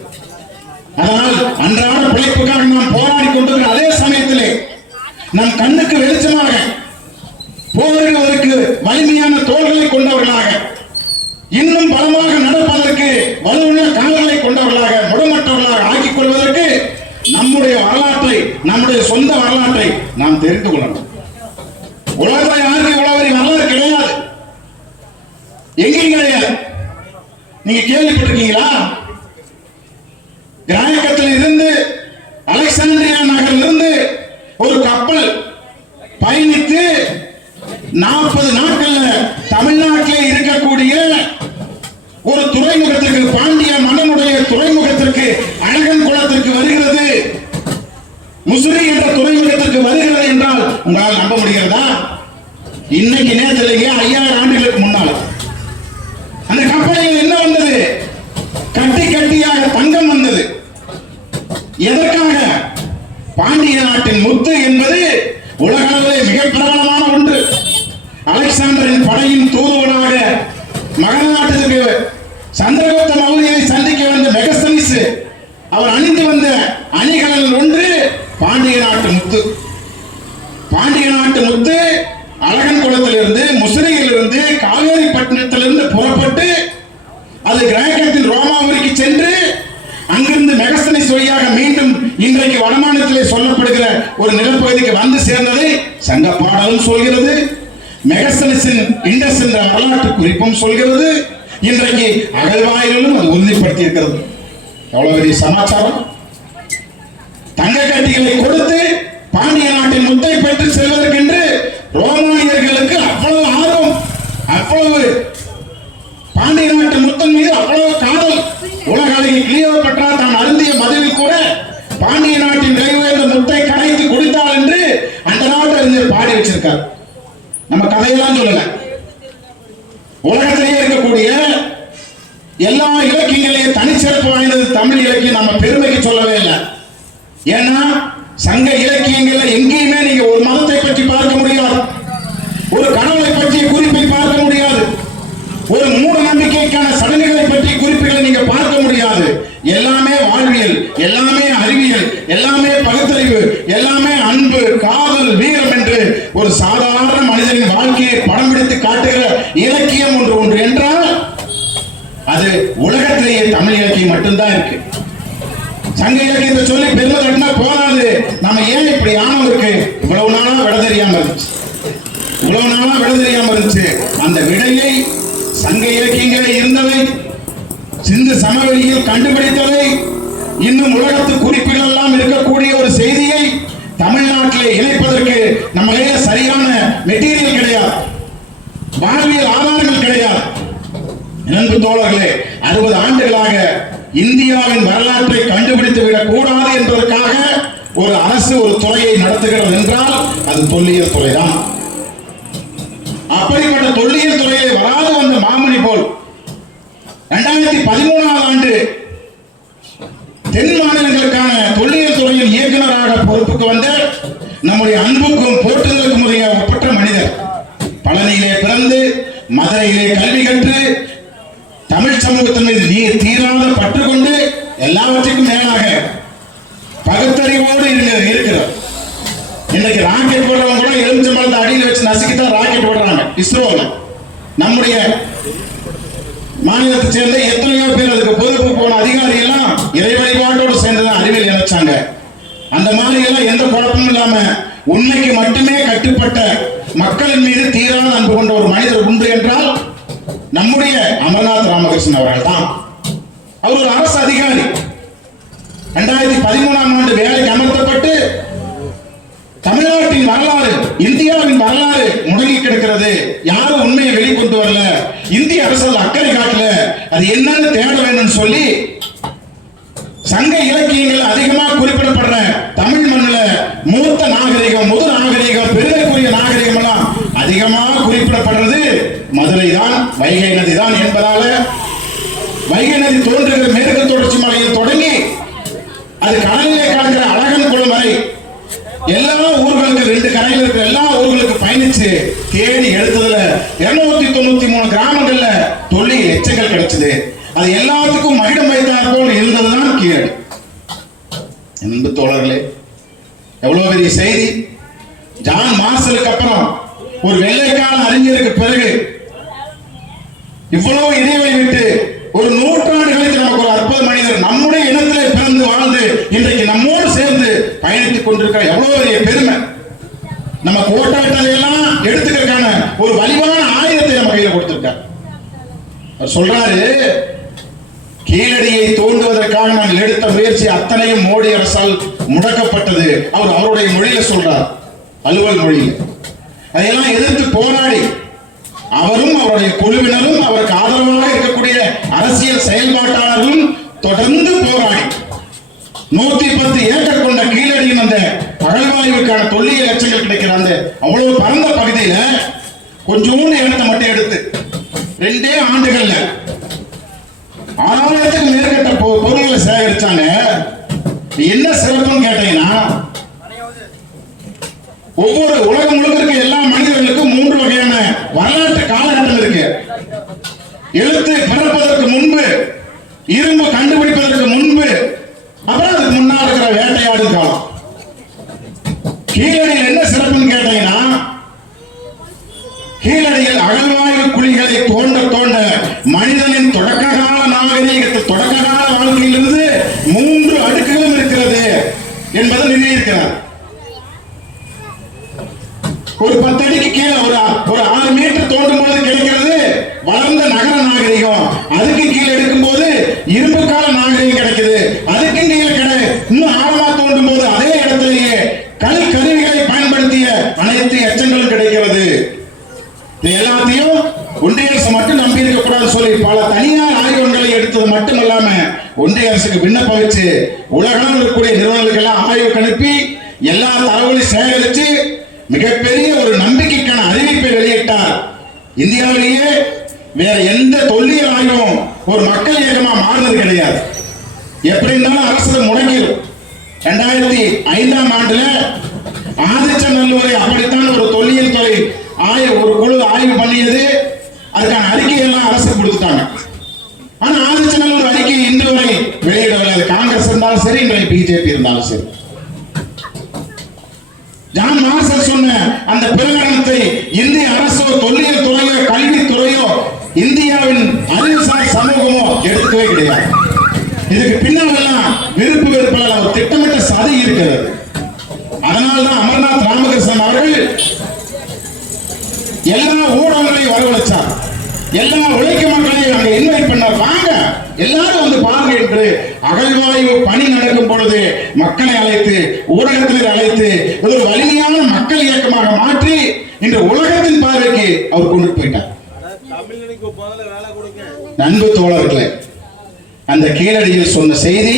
அதனால் அன்றாட பிழைப்புக்காக நாம் போராடி கொண்டிருக்கிற அதே சமயத்திலே நம் கண்ணுக்கு வெளிச்சமாக போரிடுவதற்கு வலிமையான தோள்களை கொண்டவர்களாக, இன்னும் பலமாக நடப்பதற்கு வலுவுள்ள கால்களை கொண்டவர்களாக, முடமற்றவர்களாக ஆக்கிக் கொள்வதற்கு நம்முடைய வரலாற்றை, நம்முடைய சொந்த வரலாற்றை நாம் தெரிந்து கொள்ளணும். உலகத்தில் யாருக்கு இவ்வளவு வரலாறு கிடையாது, எங்கேயும் கிடையாது. நீங்க கேள்விப்பட்டிருக்கீங்களா? கிராயக்கத்தில் இருந்து அலெக்சாந்திரியா நகரிலிருந்து ஒரு கப்பல் பயணித்து 40 நாட்கள்ல தமிழ்நாட்டிலே இருக்கக்கூடிய ஒரு துறைமுகத்திற்கு, பாண்டிய மன்னனுடைய துறைமுகத்திற்கு, அழகன் குளத்திற்கு வருகிறது, முசிறி என்ற துறைமுகத்திற்கு வருகிறது என்றால் உங்களால் நம்ப முடிகிறதா? இன்னைக்கு நேரத்திலேயே 5000 ஆண்டுகளுக்கு முன்னால அந்த கப்பலில் என்ன வந்தது? கட்டி கட்டியாக தங்கம் வந்தது. எதற்காக? பாண்டிய நாட்டின் முத்து என்பது உலகளவிலே மிக பிரபலமான ஒன்று. அலெக்சாண்டரின் படையின் தூதுவனாக மகத நாட்டுக்கு சந்திரகுப்த மௌரியரை சந்திக்க வந்த மெகஸ்தனிஸ் அவர் அணிந்து வந்த அணிகளில் ஒன்று பாண்டிய நாட்டு முத்து. பாண்டிய நாட்டு முத்து அழகன் குளத்திலிருந்து, முசிறியிலிருந்து, காவேரி பட்டணத்திலிருந்து புறப்பட்டு அது கிரேக்கத்தின் ரோமாபுரிக்கு சென்று அங்கிருந்து மெகஸ்தனிஸ் வழியாக மீண்டும் இன்றைக்கு வடமாநிலத்திலே சொல்லப்படுகிற ஒரு நிலப்பகுதிக்கு வந்து சேர்ந்ததை சங்க பாடலும் சொல்கிறது. மெகஸ்தனிஸின் இண்டஸ் என்ற வரலாற்று குறிப்பும் சொல்கிறது. இன்றைக்கு அகழ்வாயிலும் அது உறுதிப்படுத்தி இருக்கிறது. எவ்வளவு பெரிய சமாச்சாரம்! தங்க கட்டிகளை கொடுத்து பாண்டிய நாட்டின் முத்தை பெற்று செல்வதற்கென்று ரோமானியர்களுக்கு அவ்வளவு ஆர்வம், அவ்வளவு பாண்டிய நாட்டு முத்தன் மீது அவ்வளவு காதல். உலக அழகி கிளியோபட்ரா தான் அருந்திய மதுவில் கூட பாண்டிய நாட்டின் விலை உயர்ந்த முத்தை கரைத்து குடித்தாள் என்று அந்த நாட்டு அறிஞர் பாடி வச்சிருக்கார். நம்ம கதையெல்லாம் சொல்லல. உலகத்திலேயே இருக்கக்கூடிய எல்லா இலக்கியங்களையும் தனிச்சிறப்பு வாய்ந்தது தமிழ் இலக்கியம். நம்ம பெருமைக்கு சொல்லவே இல்லை. ஏன்னா சங்க இலக்கியங்கள்ல எங்கேயுமே நீங்க ஒரு மதத்தை பற்றி பார்க்க முடியாது, ஒரு கடவுளை பற்றிய குறிப்பை பார்க்க முடியாது, ஒரு மூட நம்பிக்கைக்கான சடங்குகளை பற்றிய குறிப்புகளை நீங்க பார்க்க முடியாது. எல்லாமே வாழ்வியல், எல்லாமே அறிவியல், எல்லாமே பகுத்தறிவு, எல்லாமே அன்பு, காதல், வீரம் என்று ஒரு சாதாரண மனிதனின் வாழ்க்கையை படம் பிடித்து காட்டுகிற இலக்கியம் ஒன்று என்றால் அது உலகத்திலேயே தமிழ் இலக்கியம் மட்டும்தான் இருக்கு. சங்க இலக்கியத்தை சொல்லி பெருமை கட்டினா போராது. நம்ம ஏன் இப்படி ஆணவம் இருக்கு? இவ்வளவு நாளா விட தெரியாம இருந்துச்சு, இவ்வளவு நாளா விட தெரியாம இருந்துச்சு. அந்த விடையை சங்க இலக்கியங்களே இருந்தவை, சிந்து சமவெளியில் கண்டுபிடித்தவை, இன்னும் உலகத்து குறிப்புகள் எல்லாம் இருக்கக்கூடிய ஒரு செய்தியை தமிழ்நாட்டிலே இணைப்பதற்கு நம்மளே சரியான மெட்டீரியல் கிடையாது, வாழ்வியல் ஆதாரங்கள் கிடையாது. நண்பு தோழர்களே, 60 ஆண்டுகளாக இந்தியாவின் வரலாற்றை கண்டுபிடித்து விடக் கூடாது என்பதற்காக ஒரு அரசு ஒரு துறையை நடத்துகிறது என்றால் அது தொல்லியல் துறைதான். அப்படிப்பட்ட தொல்லியல் துறையை வராது வந்த மாமணி போல் 2013ஆம் ஆண்டு தென் மாநிலங்களுக்கான தொல்லியல் துறையின் இயக்குநராக பொறுப்புக்கு வந்த நம்முடைய அன்புக்கும் போற்றுதலுக்கும் உரிய ஒப்பற்ற மனிதர். பழனியிலே பிறந்து மதுரையிலே கல்வி கற்று தமிழ் சமூகத்தின் மீது தீராத பற்று கொண்டு எல்லாவற்றுக்கும் மேலாக பகுத்தறிவோடு இருக்கிறார். இன்னைக்கு ராக்கெட் போடுறவங்க கூட எலுமிச்சம்பழத்தை அடியில் வச்சு நசுக்கித்தான் ராக்கெட் போடுறாங்க இஸ்ரோல. நம்முடைய மாநிலத்தை சேர்ந்த எத்தனையோ பேர் அதுக்கு பொறுப்பு போன அதிகாரி எல்லாம் இறை வழிபாட்டோடு சேர்ந்துதான் அறிவியல் இணைச்சாங்க. அந்த மாதிரி எல்லாம் எந்த குழப்பமும் இல்லாம உண்மைக்கு மட்டுமே கட்டுப்பட்ட மக்களின் மீது தீரான அன்பு கொண்ட ஒரு மனிதர் உண்டு என்றால் நம்முடைய அமர்நாத் ராமகிருஷ்ணன் அவர்கள் தான். அவர் ஒரு அரசு அதிகாரி. 2013ஆம் ஆண்டு வேலைக்கு அமர்த்தப்பட்டு தமிழ்நாட்டின் வரலாறு, இந்தியாவின் வரலாறு முடங்கி கிடக்கிறது. யாரும் உண்மையை வெளிக்கொண்டு வரல, இந்திய அரசு அக்கறை காட்டல, அது என்னன்னு தேட வேண்டும் சொல்லி சங்க இலக்கியங்கள் அதிகமாக குறிப்பிடப்படுற தமிழ் மண்ணில் மூத்த நாகரிகம், முது நாகரிகம், பெருமைக்குரிய நாகரிகம் எல்லாம் அதிகமாக குறிப்பிடப்படுறது மதுரை தான், வைகை நதி தான் என்பதால வைகை நதி தோன்றுகிற மேற்கு தொடர்ச்சி மலையில் தொடங்கி அது கடலிலே கலக்கிற அழகன் குளம் வரை எல்லா ஊர்களுக்கு 2 கரையில் இருக்கிற எல்லா ஊர்களுக்கு பயணிச்சு தேடி எடுத்ததுல 293 கிராமங்கள்ல தொல்லியல் எச்சங்கள் கிடைச்சது. அது எல்லாத்துக்கும் மகிடம் வைத்தார் போல் இருந்ததுதான் கீழடி. அன்பு தோழர்களே, எவ்வளவு பெரிய செய்தி! ஜான் மார்சலுக்கு அப்புறம் ஒரு வெள்ளைக்கான அறிஞருக்கு பிறகு இவ்வளவு இடைவெளி விட்டு ஒரு நூற்றாண்டு கழித்து நமக்கு ஒரு அற்புத மனிதர் நம்முடைய இனத்திலே பிறந்து வாழ்ந்து இன்றைக்கு நம்மோடு சேர்ந்து பயணித்துக் கொண்டிருக்கிற எவ்வளவு பெரிய பெருமை! நம்ம கோட்டாட்டதையெல்லாம் எடுத்துக்கிறதுக்கான ஒரு வலிவான ஆயுதத்தை நம்ம கையில கொடுத்திருக்கார். அவர் சொல்றாரு, கீழடியை தோண்டுவதற்காக நாங்கள் எடுத்த முயற்சி அத்தனையும் மோடி அரசால் முடக்கப்பட்டது. அவர் அவருடைய மொழியில சொல்றார், அலுவல் மொழியில். அதையெல்லாம் எதிர்த்து போராடி அவரும் அவருடைய குழுவினரும் அவருக்கு ஆதரவாக இருக்கக்கூடிய அரசியல் செயல்பாட்டாளர்களும் தொடர்ந்து போராடி 110 ஏக்கர் கொண்ட கீழடியின் அந்த அகழ்வாய்வுக்கான தொல்லியல் எச்சங்கள் கிடைக்கிற அந்த அவ்வளவு பரந்த பகுதியில கொஞ்சோண்டு இடத்தை மட்டும் எடுத்து 2 ஆண்டுகள்ல 6000த்துக்கு மேற்பட்ட பொருட்களை சேகரிச்சாங்க. என்ன சிறப்புன்னு கேட்டீங்கன்னா, ஒவ்வொரு உலகம் முழுக்க இருக்க எல்லா மனிதர்களுக்கும் 3 வகையான வரலாற்று காலகட்டம் இருக்கு. எழுத்து பிறப்பதற்கு முன்பு, இரும்பு கண்டுபிடிப்பதற்கு முன்பு, அப்புறம் அதுக்கு முன்னால் இருக்கிற வேட்டையாடும் காலம். கீழடியில் என்ன சிறப்புன்னு கேட்டீங்கன்னா, கீழடியில் அகழ்வாய்வு குழிகளை தோண்ட தோண்ட மனிதனின் தொடக்க கால நாகரீகத்தில் தொடக்க கால வாழ்க்கையிலிருந்து 3 அடுக்குகளும் இருக்கிறது என்பதை நிறுவியிருக்கிறார். ஒரு 10 அடிக்கு கீழே ஒரு 6 மீட்டர் தோண்டும் போது கிடைக்கிறது வளர்ந்த நகர நாகரிகம். அதுக்கு கீழே எடுக்கும் போது இரும்பு கால நாகரிகம் கிடைக்குது. அதுக்கு கீழே இன்னும் ஆழமா தோண்டும் போது அதே இடத்திலேயே கல் கருவிகளை பயன்படுத்திய அனைத்து எச்சங்களும் கிடைக்கிறது. எல்லாத்தையும் ஒன்றிய அரசு மட்டும் நம்பி இருக்க கூடாது சொல்லி பல தனியார் ஆய்வகங்களை எடுத்தது மட்டுமல்லாம ஒன்றிய அரசுக்கு விண்ணப்பம் வச்சு உலகம் இருக்கக்கூடிய நிறுவனங்களுக்கெல்லாம் ஆய்வுக்கு அனுப்பி எல்லா தகவலையும் சேகரித்து மிகப்பெரிய ஒரு நம்பிக்கைக்கான அறிவிப்பை வெளியிட்டார். இந்தியாவிலேயே வேற எந்த தொல்லியல் ஆய்வும் ஒரு மக்கள் இயக்கமா மாறுறது கிடையாது. எப்படி இருந்தாலும் அரசு முடங்கிடும். 2005ஆம் ஆண்டுல ஆதிச்சநல்லூரை அப்படித்தான் ஒரு தொல்லியல் துறை ஒரு குழு ஆய்வு பண்ணியது. அதுக்கான அறிக்கையெல்லாம் அரசு கொடுத்துட்டாங்க. ஆனா ஆதிச்சநல்லூர் அறிக்கை இன்று வரை வெளியிடவில்லை. காங்கிரஸ் இருந்தாலும் சரி, இன்றைய பிஜேபி இருந்தாலும் சரி. ஜான் மார்ஷல் சொன்ன அந்த பிரகடனத்தை இந்திய அரசோ, தொல்லியல் துறையோ, கல்வித்துறையோ, இந்தியாவின் அறிவுசார் சமூகமோ எடுத்துக்கவே கிடையாது. இதுக்கு பின்னாலெல்லாம் விருப்பு வெறுப்புல ஒரு திட்டமிட்ட சதி இருக்கிறது. அதனால்தான் அமர்நாத் ராமகிருஷ்ணன் அவர்கள் எல்லா ஊடகங்களையும் வரவழைச்சார். எல்லா உழைக்கும் மக்களையும் அங்க இன்வைட் பண்ணார். வாங்க எல்லாரும் வந்து பாருங்க என்று அகழ்வாய்வு பணி நடக்கும் பொழுது மக்களை அழைத்து, ஊடகத்தினர் அழைத்து ஒரு வலிமையான மக்கள் இயக்கமாக மாற்றி இன்று உலகத்தின் பார்வைக்கு அவர் கொண்டு போயிட்டார். நண்பு தோழர்களே, அந்த கீழடியில் சொன்ன செய்தி,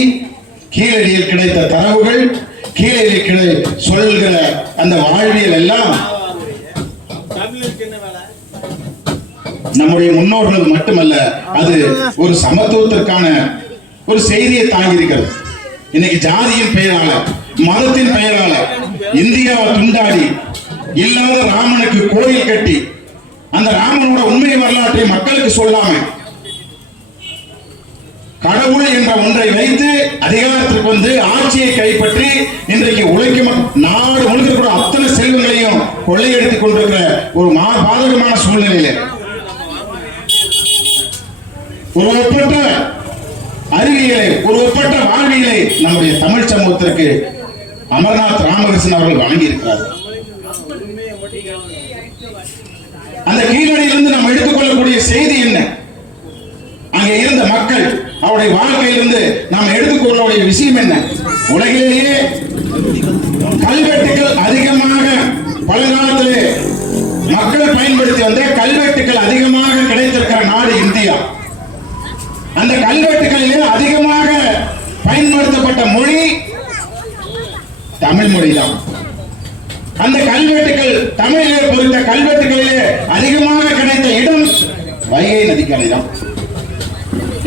கீழடியில் கிடைத்த தரவுகள், கீழடியில் சொல்கிற அந்த வாழ்வியல் எல்லாம் நம்முடைய முன்னோர்களுக்கு மட்டுமல்ல, அது ஒரு சமத்துவத்திற்கான ஒரு செய்தியை தாங்கி இருக்கிறது. இன்னைக்கு ஜாதியின் பெயரால, மதத்தின் பெயரால இந்தியாவை துண்டாடி இல்லாத ராமனுக்கு கோயில் கட்டி அந்த ராமனோட உண்மை வரலாற்றை மக்களுக்கு சொல்லாம கடவுள் என்ற ஒன்றை வைத்து அதிகாரத்திற்கு வந்து ஆட்சியை கைப்பற்றி இன்றைக்கு உழைக்கும் நாடு முழுக்க கூட அத்தனை செல்வங்களையும் கொள்ளையடித்துக் கொண்டிருக்கிற ஒரு பாதகமான சூழ்நிலையில ஒரு ஒப்பற்ற அறிவியலை, ஒரு ஒப்பற்ற வாழ்வியலை நம்முடைய தமிழ் சமூகத்திற்கு அமர்நாத் ராமகிருஷ்ணன் அவர்கள் வழங்கி இருக்கிறார். அந்த கீழடியிலிருந்து நாம் எடுத்துக்கொள்ளக்கூடிய செய்தி என்ன? அங்கே இருந்த மக்கள், அவருடைய வாழ்க்கையிலிருந்து நாம் எடுத்துக்கொள்ளக்கூடிய விஷயம் என்ன? உலகிலேயே கல்வெட்டுகள் அதிகமாக பழங்காலத்திலே மக்கள் பயன்படுத்தி வந்த கல்வெட்டுகள் அதிகமாக கிடைத்திருக்கிற நாடு இந்தியா. அந்த கல்வெட்டுகளிலே அதிகமாக பயன்படுத்தப்பட்ட மொழி தமிழ் மொழிதான். அந்த கல்வெட்டுகள், தமிழிலே பொறித்த கல்வெட்டுகளிலே அதிகமாக கிடைத்த இடம் வைகை நதிக்கரை தான்.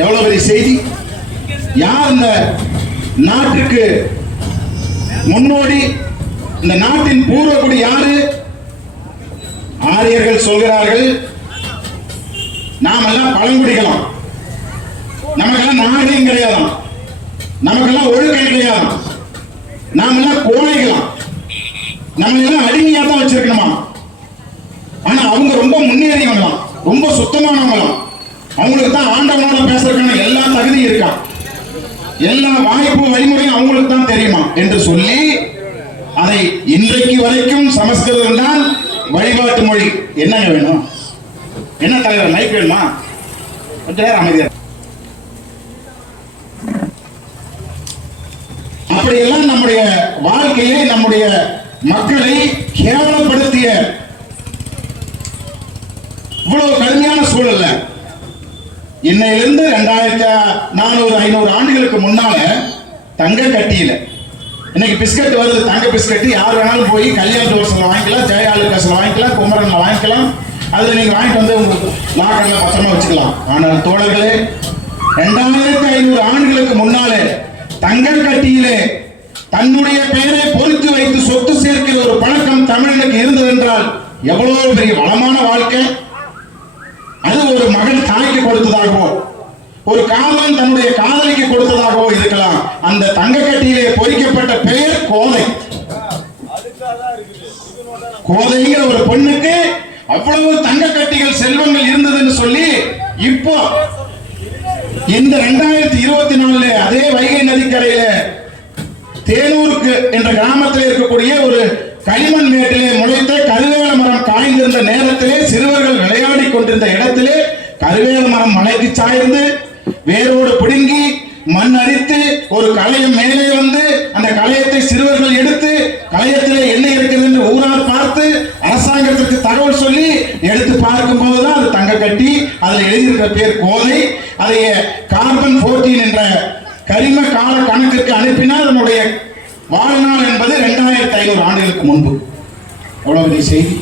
எவ்வளவு பெரிய செய்தி! யார் இந்த நாட்டுக்கு முன்னோடி? இந்த நாட்டின் பூர்வகுடி யாரு? ஆரியர்கள் சொல்கிறார்கள், நாமெல்லாம் பழங்குடிகளாம், நமக்கெல்லாம் நாகரிகம் கிடையாதாம், நமக்கெல்லாம் ஒழுக்கம் கிடையாதாம், நாமெல்லாம் கோழைகளாம், நம்ம எல்லாம் அடிமையா தான் வச்சிருக்கணுமா? ஆனா அவங்க ரொம்ப முன்னேறியவங்களாம், ரொம்ப சுத்தமானவங்களாம், அவங்களுக்கு தான் ஆண்டவனோட பேசுறதுக்கான எல்லா தகுதியும் இருக்கா, எல்லா வாய்ப்பு வழிமுறையும் அவங்களுக்கு தான் தெரியுமா என்று சொல்லி அதை இன்றைக்கு வரைக்கும் சமஸ்கிருதம் தான் வழிபாட்டு மொழி. என்னங்க வேணும்? என்ன தலைவர் மைக் வேணுமா? கொஞ்ச நேரம் அமைதியா. அப்படியெல்லாம் நம்முடைய வாழ்க்கையை, நம்முடைய மக்களை கேவலப்படுத்திய இவ்வளவு கடுமையான சூழல்ல இன்னையிலிருந்து 2400-500 ஆண்டுகளுக்கு முன்னால தங்க கட்டியில இன்னைக்கு பிஸ்கட் வருது, தங்க பிஸ்கட். யார் வேணாலும் போய் கல்யாண தோசையில் வாங்கிக்கலாம், ஜெயாலுக்காசில் வாங்கிக்கலாம், குமரன்ல வாங்கிக்கலாம். அதில் நீங்கள் வாங்கிட்டு வந்து உங்களுக்கு லாக்கரில் பத்திரமா வச்சுக்கலாம். ஆனால் தோழர்களே, 2500 ஆண்டுகளுக்கு முன்னாலே தங்க கட்டியிலே தன்னுடைய பெயரை பொறித்து வைத்து சொத்து சேர்க்கிற ஒரு பழக்கம் தமிழனுக்கு இருந்தது என்றால் எவ்வளவு பெரிய வளமான வாழ்க்கை. அது ஒரு மகன் தாய்க்கு கொடுத்ததாகவோ, ஒரு காதலன் தன்னுடைய காதலிக்கு கொடுத்ததாகவோ இருக்கலாம். அந்த தங்க கட்டியிலே பொறிக்கப்பட்ட பெயர் கோதை. கோதைங்கிற ஒரு பெண்ணுக்கு அவ்வளவு தங்க கட்டிகள் செல்வங்கள் இருந்ததுன்னு சொல்லி இப்போ இந்த 2024 அதே வைகை நதிக்கரையில தேனூருக்கு என்ற கிராமத்தில் இருக்கக்கூடிய ஒரு களிமண் மேட்டிலே முளைத்த கருவேல மரம் காய்ந்திருந்த நேரத்திலே சிறுவர்கள் விளையாடி கொண்டிருந்த இடத்திலே கருவேல மரம் மலைக்கு சாய்ந்து வேரோடு பிடுங்கி மண் அரித்து ஒரு களையம் மேலே வந்து அந்த களையத்தை சிறுவர்கள் எடுத்து களையத்திலே என்ன இருக்கிறது என்று ஊரார் பார்த்து அரசாங்கத்திற்கு தகவல் சொல்லி எடுத்து பார்க்கும் போதுதான் அது தங்க கட்டி. அதில் எழுதியிருக்கிற பேர் கோதை. அதை கார்பன் 14 என்ற கரிம கால கணக்கிற்கு அனுப்பினால் அதனுடைய வாழ்நாள் என்பது 2500 ஆண்டுகளுக்கு முன்பு. எவ்வளவு பெரிய செய்தி!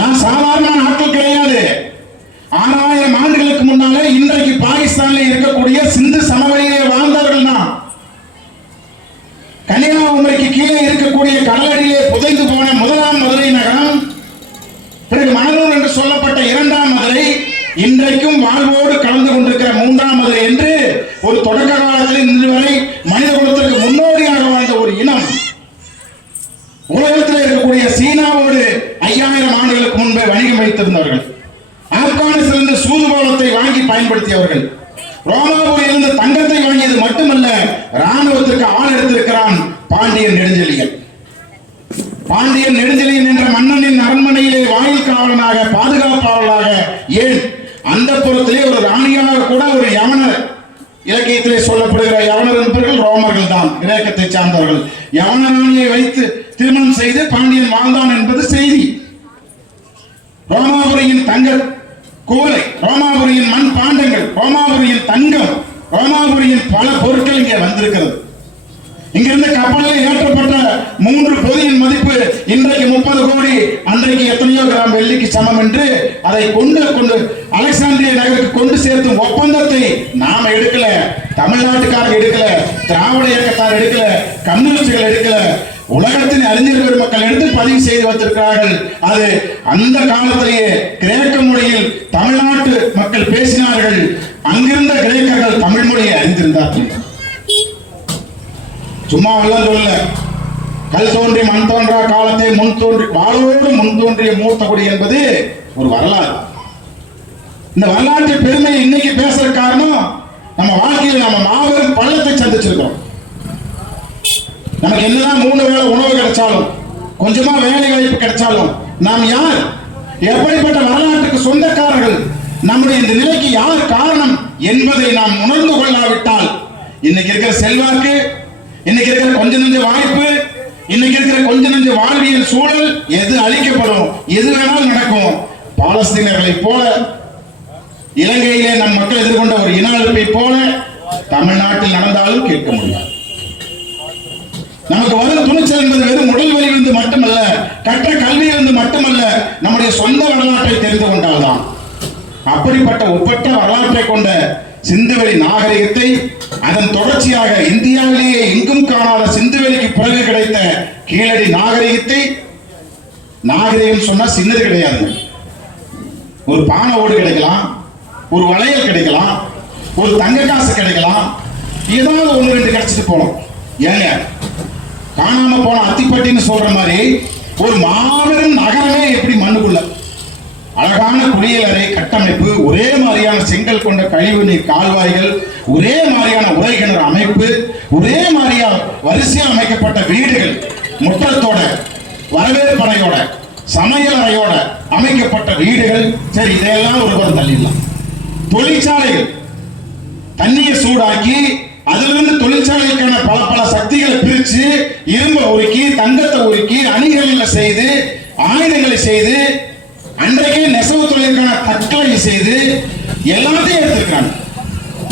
நான் சாதாரண நாட்கள் கிடையாது. 6000 ஆண்டுகளுக்கு முன்னாலே இன்றைக்கு பாகிஸ்தானில் இருக்கக்கூடிய சிந்து சமவெளியிலே வாழ்ந்தவர்கள் தான். கன்னியாகுமரிக்கு கீழே இருக்கக்கூடிய கடலடியிலே புதைந்து போன முதலாம் மதுரை நகரம், பிறகு மணலூர் என்று சொல்லப்பட்ட 2ஆம் மதுரை, இன்றைக்கும் வாழ்வோடு கலந்து கொண்டிருக்கிற 3ஆம் மதுரை என்று ஒரு தொடக்க காலத்தில் இன்று வரை மனித குலத்திற்கு முன்னோடியாக வாழ்ந்த ஒரு இனம். உலகத்தில் இருக்கக்கூடிய சீனாவோடு 5000 ஆண்டுகளுக்கு முன்பே வணிகம் வைத்திருந்தவர்கள். ஆப்கானிஸ்தானிலிருந்து சூதுபாலத்தை வாங்கி பயன்படுத்தியவர்கள். ரோமாபுரியிலிருந்து தங்கத்தை வாங்கியது மட்டுமல்ல, ராணுவத்திற்கு ஆள் எடுத்திருக்கிறான் பாண்டியன் நெடுஞ்செழியன். பாண்டியன் நெடுஞ்செழியன் என்ற மன்னனின் அரண்மனையிலே வாயில் காவலனாக, பாதுகாப்பாளராக, ஏன் அந்த புறத்திலே ஒரு ராணியாக கூட ஒரு யவனர், இலக்கியத்திலே சொல்லப்படுகிற யவனர் என்பவர்கள் ரோமர்கள் தான், கிரேக்கத்தை சார்ந்தவர்கள். யவன ராணியை வைத்து திருமணம் செய்து பாண்டியன் வாழ்ந்தான் என்பது செய்தி. ரோமாபுரியின் தங்க கோலை, ரோமாபுரியின் மண் பாண்டங்கள், ரோமாபுரியின் தங்கம், ரோமாபுரியின் பல பொருட்கள் இங்கே வந்திருக்கிறது. இங்கிருந்து கப்பலில் ஏற்றப்பட்ட 3 பொதியின் மதிப்பு இன்றைக்கு 30 கோடி, அன்றைக்கு எத்தனையோ கிராம் வெள்ளிக்கு சமம் என்று அதை கொண்டு அலெக்சாந்திரிய நகருக்கு கொண்டு சேர்த்தும் ஒப்பந்தத்தை நாம எடுக்கல, தமிழ்நாட்டுக்காரர் எடுக்கல, திராவிட இயக்கத்தார் எடுக்கல, கம்யூனிஸ்டுகள் எடுக்கல, உலகத்தின் அறிஞர் பெருமக்கள் எடுத்து பதிவு செய்து வைத்திருக்கிறார்கள். அது அந்த காலத்திலேயே கிரேக்க மொழியில் தமிழ்நாட்டு மக்கள் பேசினார்கள். அங்கிருந்த கிரேக்கர்கள் தமிழ் மொழியை அறிந்திருந்தார்கள். சும்மா எல்லாம் சொல்ல, கல் தோன்றி மண் தோன்றா காலத்தை முன் தோன்றி வாழோடு முன் தோன்றிய மூத்த குடி என்பது ஒரு வரலாறு. இந்த வரலாற்று பெருமையை இன்னைக்கு பேசுற காரணம், நம்ம வாழ்க்கையில் நம்ம மாபெரும் பள்ளத்தை சந்திச்சிருக்கிறோம். நமக்கு என்னதான் 3 வேளை உணவு கிடைச்சாலும், கொஞ்சமா வேலை வாய்ப்பு கிடைச்சாலும், நாம் யார், எப்படிப்பட்ட வரலாற்றுக்கு சொந்தக்காரர்கள், நம்முடைய இந்த நிலைக்கு யார் காரணம் என்பதை நாம் உணர்ந்து கொள்ளாவிட்டால், இன்னைக்கு இருக்கிற செல்வாக்கு, இன்னைக்கு இருக்கிற கொஞ்ச நெஞ்ச வாய்ப்பு, இன்னைக்கு இருக்கிற கொஞ்ச நெஞ்ச வாழ்வியல் சூழல் எது அழிக்கப்படும், எது வேணாலும் நடக்கும். பாலஸ்தீனர்களை போல, இலங்கையிலே நம் மக்கள் எதிர்கொண்ட ஒரு இன அழிப்பை போல தமிழ்நாட்டில் நடந்தாலும் கேட்க முடியாது. நமக்கு வரும் துணிச்சல் என்பது வெறும் உடல் வலியிலிருந்து மட்டுமல்ல, கற்ற கல்வியிலிருந்து மட்டுமல்ல, நம்முடைய சொந்த வரலாற்றை தெரிந்து கொண்டால்தான். அப்படிப்பட்ட ஒப்பற்ற வரலாற்றை கொண்ட சிந்துவெளி நாகரிகத்தை, அதன் தொடர்ச்சியாக இந்தியாவிலேயே எங்கும் காணாத சிந்துவெளிக்கு பிறகு கிடைத்த கீழடி நாகரிகத்தை, நாகரிகம் சொன்னா சின்னது கிடையாது. ஒரு பானை ஓடு கிடைக்கலாம், ஒரு வளையல் கிடைக்கலாம், ஒரு தங்க காசு கிடைக்கலாம், ஏதாவது 1-2 கிடைச்சிட்டு போனோம். ஏங்க, காணாம போன அத்திப்பட்டின்னு சொல்ற மாதிரி ஒரு மாபெரும் நகரமே எப்படி மண்ணுக்குள்ள, அழகான குளியலறை கட்டமைப்பு, ஒரே மாதிரியான செங்கல் கொண்ட கழிவு நீர் கால்வாய்கள், ஒரே மாதிரியான உரைகிணறு அமைப்பு, ஒரே மாதிரியா வரிசையா அமைக்கப்பட்ட வீடுகள், முற்றத்தோட, வரவேற்பறையோட, சமையல் அறையோட அமைக்கப்பட்ட வீடுகள். சரி, இதையெல்லாம் ஒருவர் தள்ளிடலாம். தொழிற்சாலைகள், தண்ணியை சூடாக்கி அதிலிருந்து தொழிற்சாலைக்கான பல பல சக்திகளை பிரிச்சு, இரும்பை உருக்கி, தங்கத்தை உருக்கி, அணிகளில் செய்து, ஆயுதங்களை செய்து, அன்றைக்கே நெசவு தொழிலுக்கான தற்கொலை செய்து எல்லாத்தையும் எடுத்திருக்காங்க.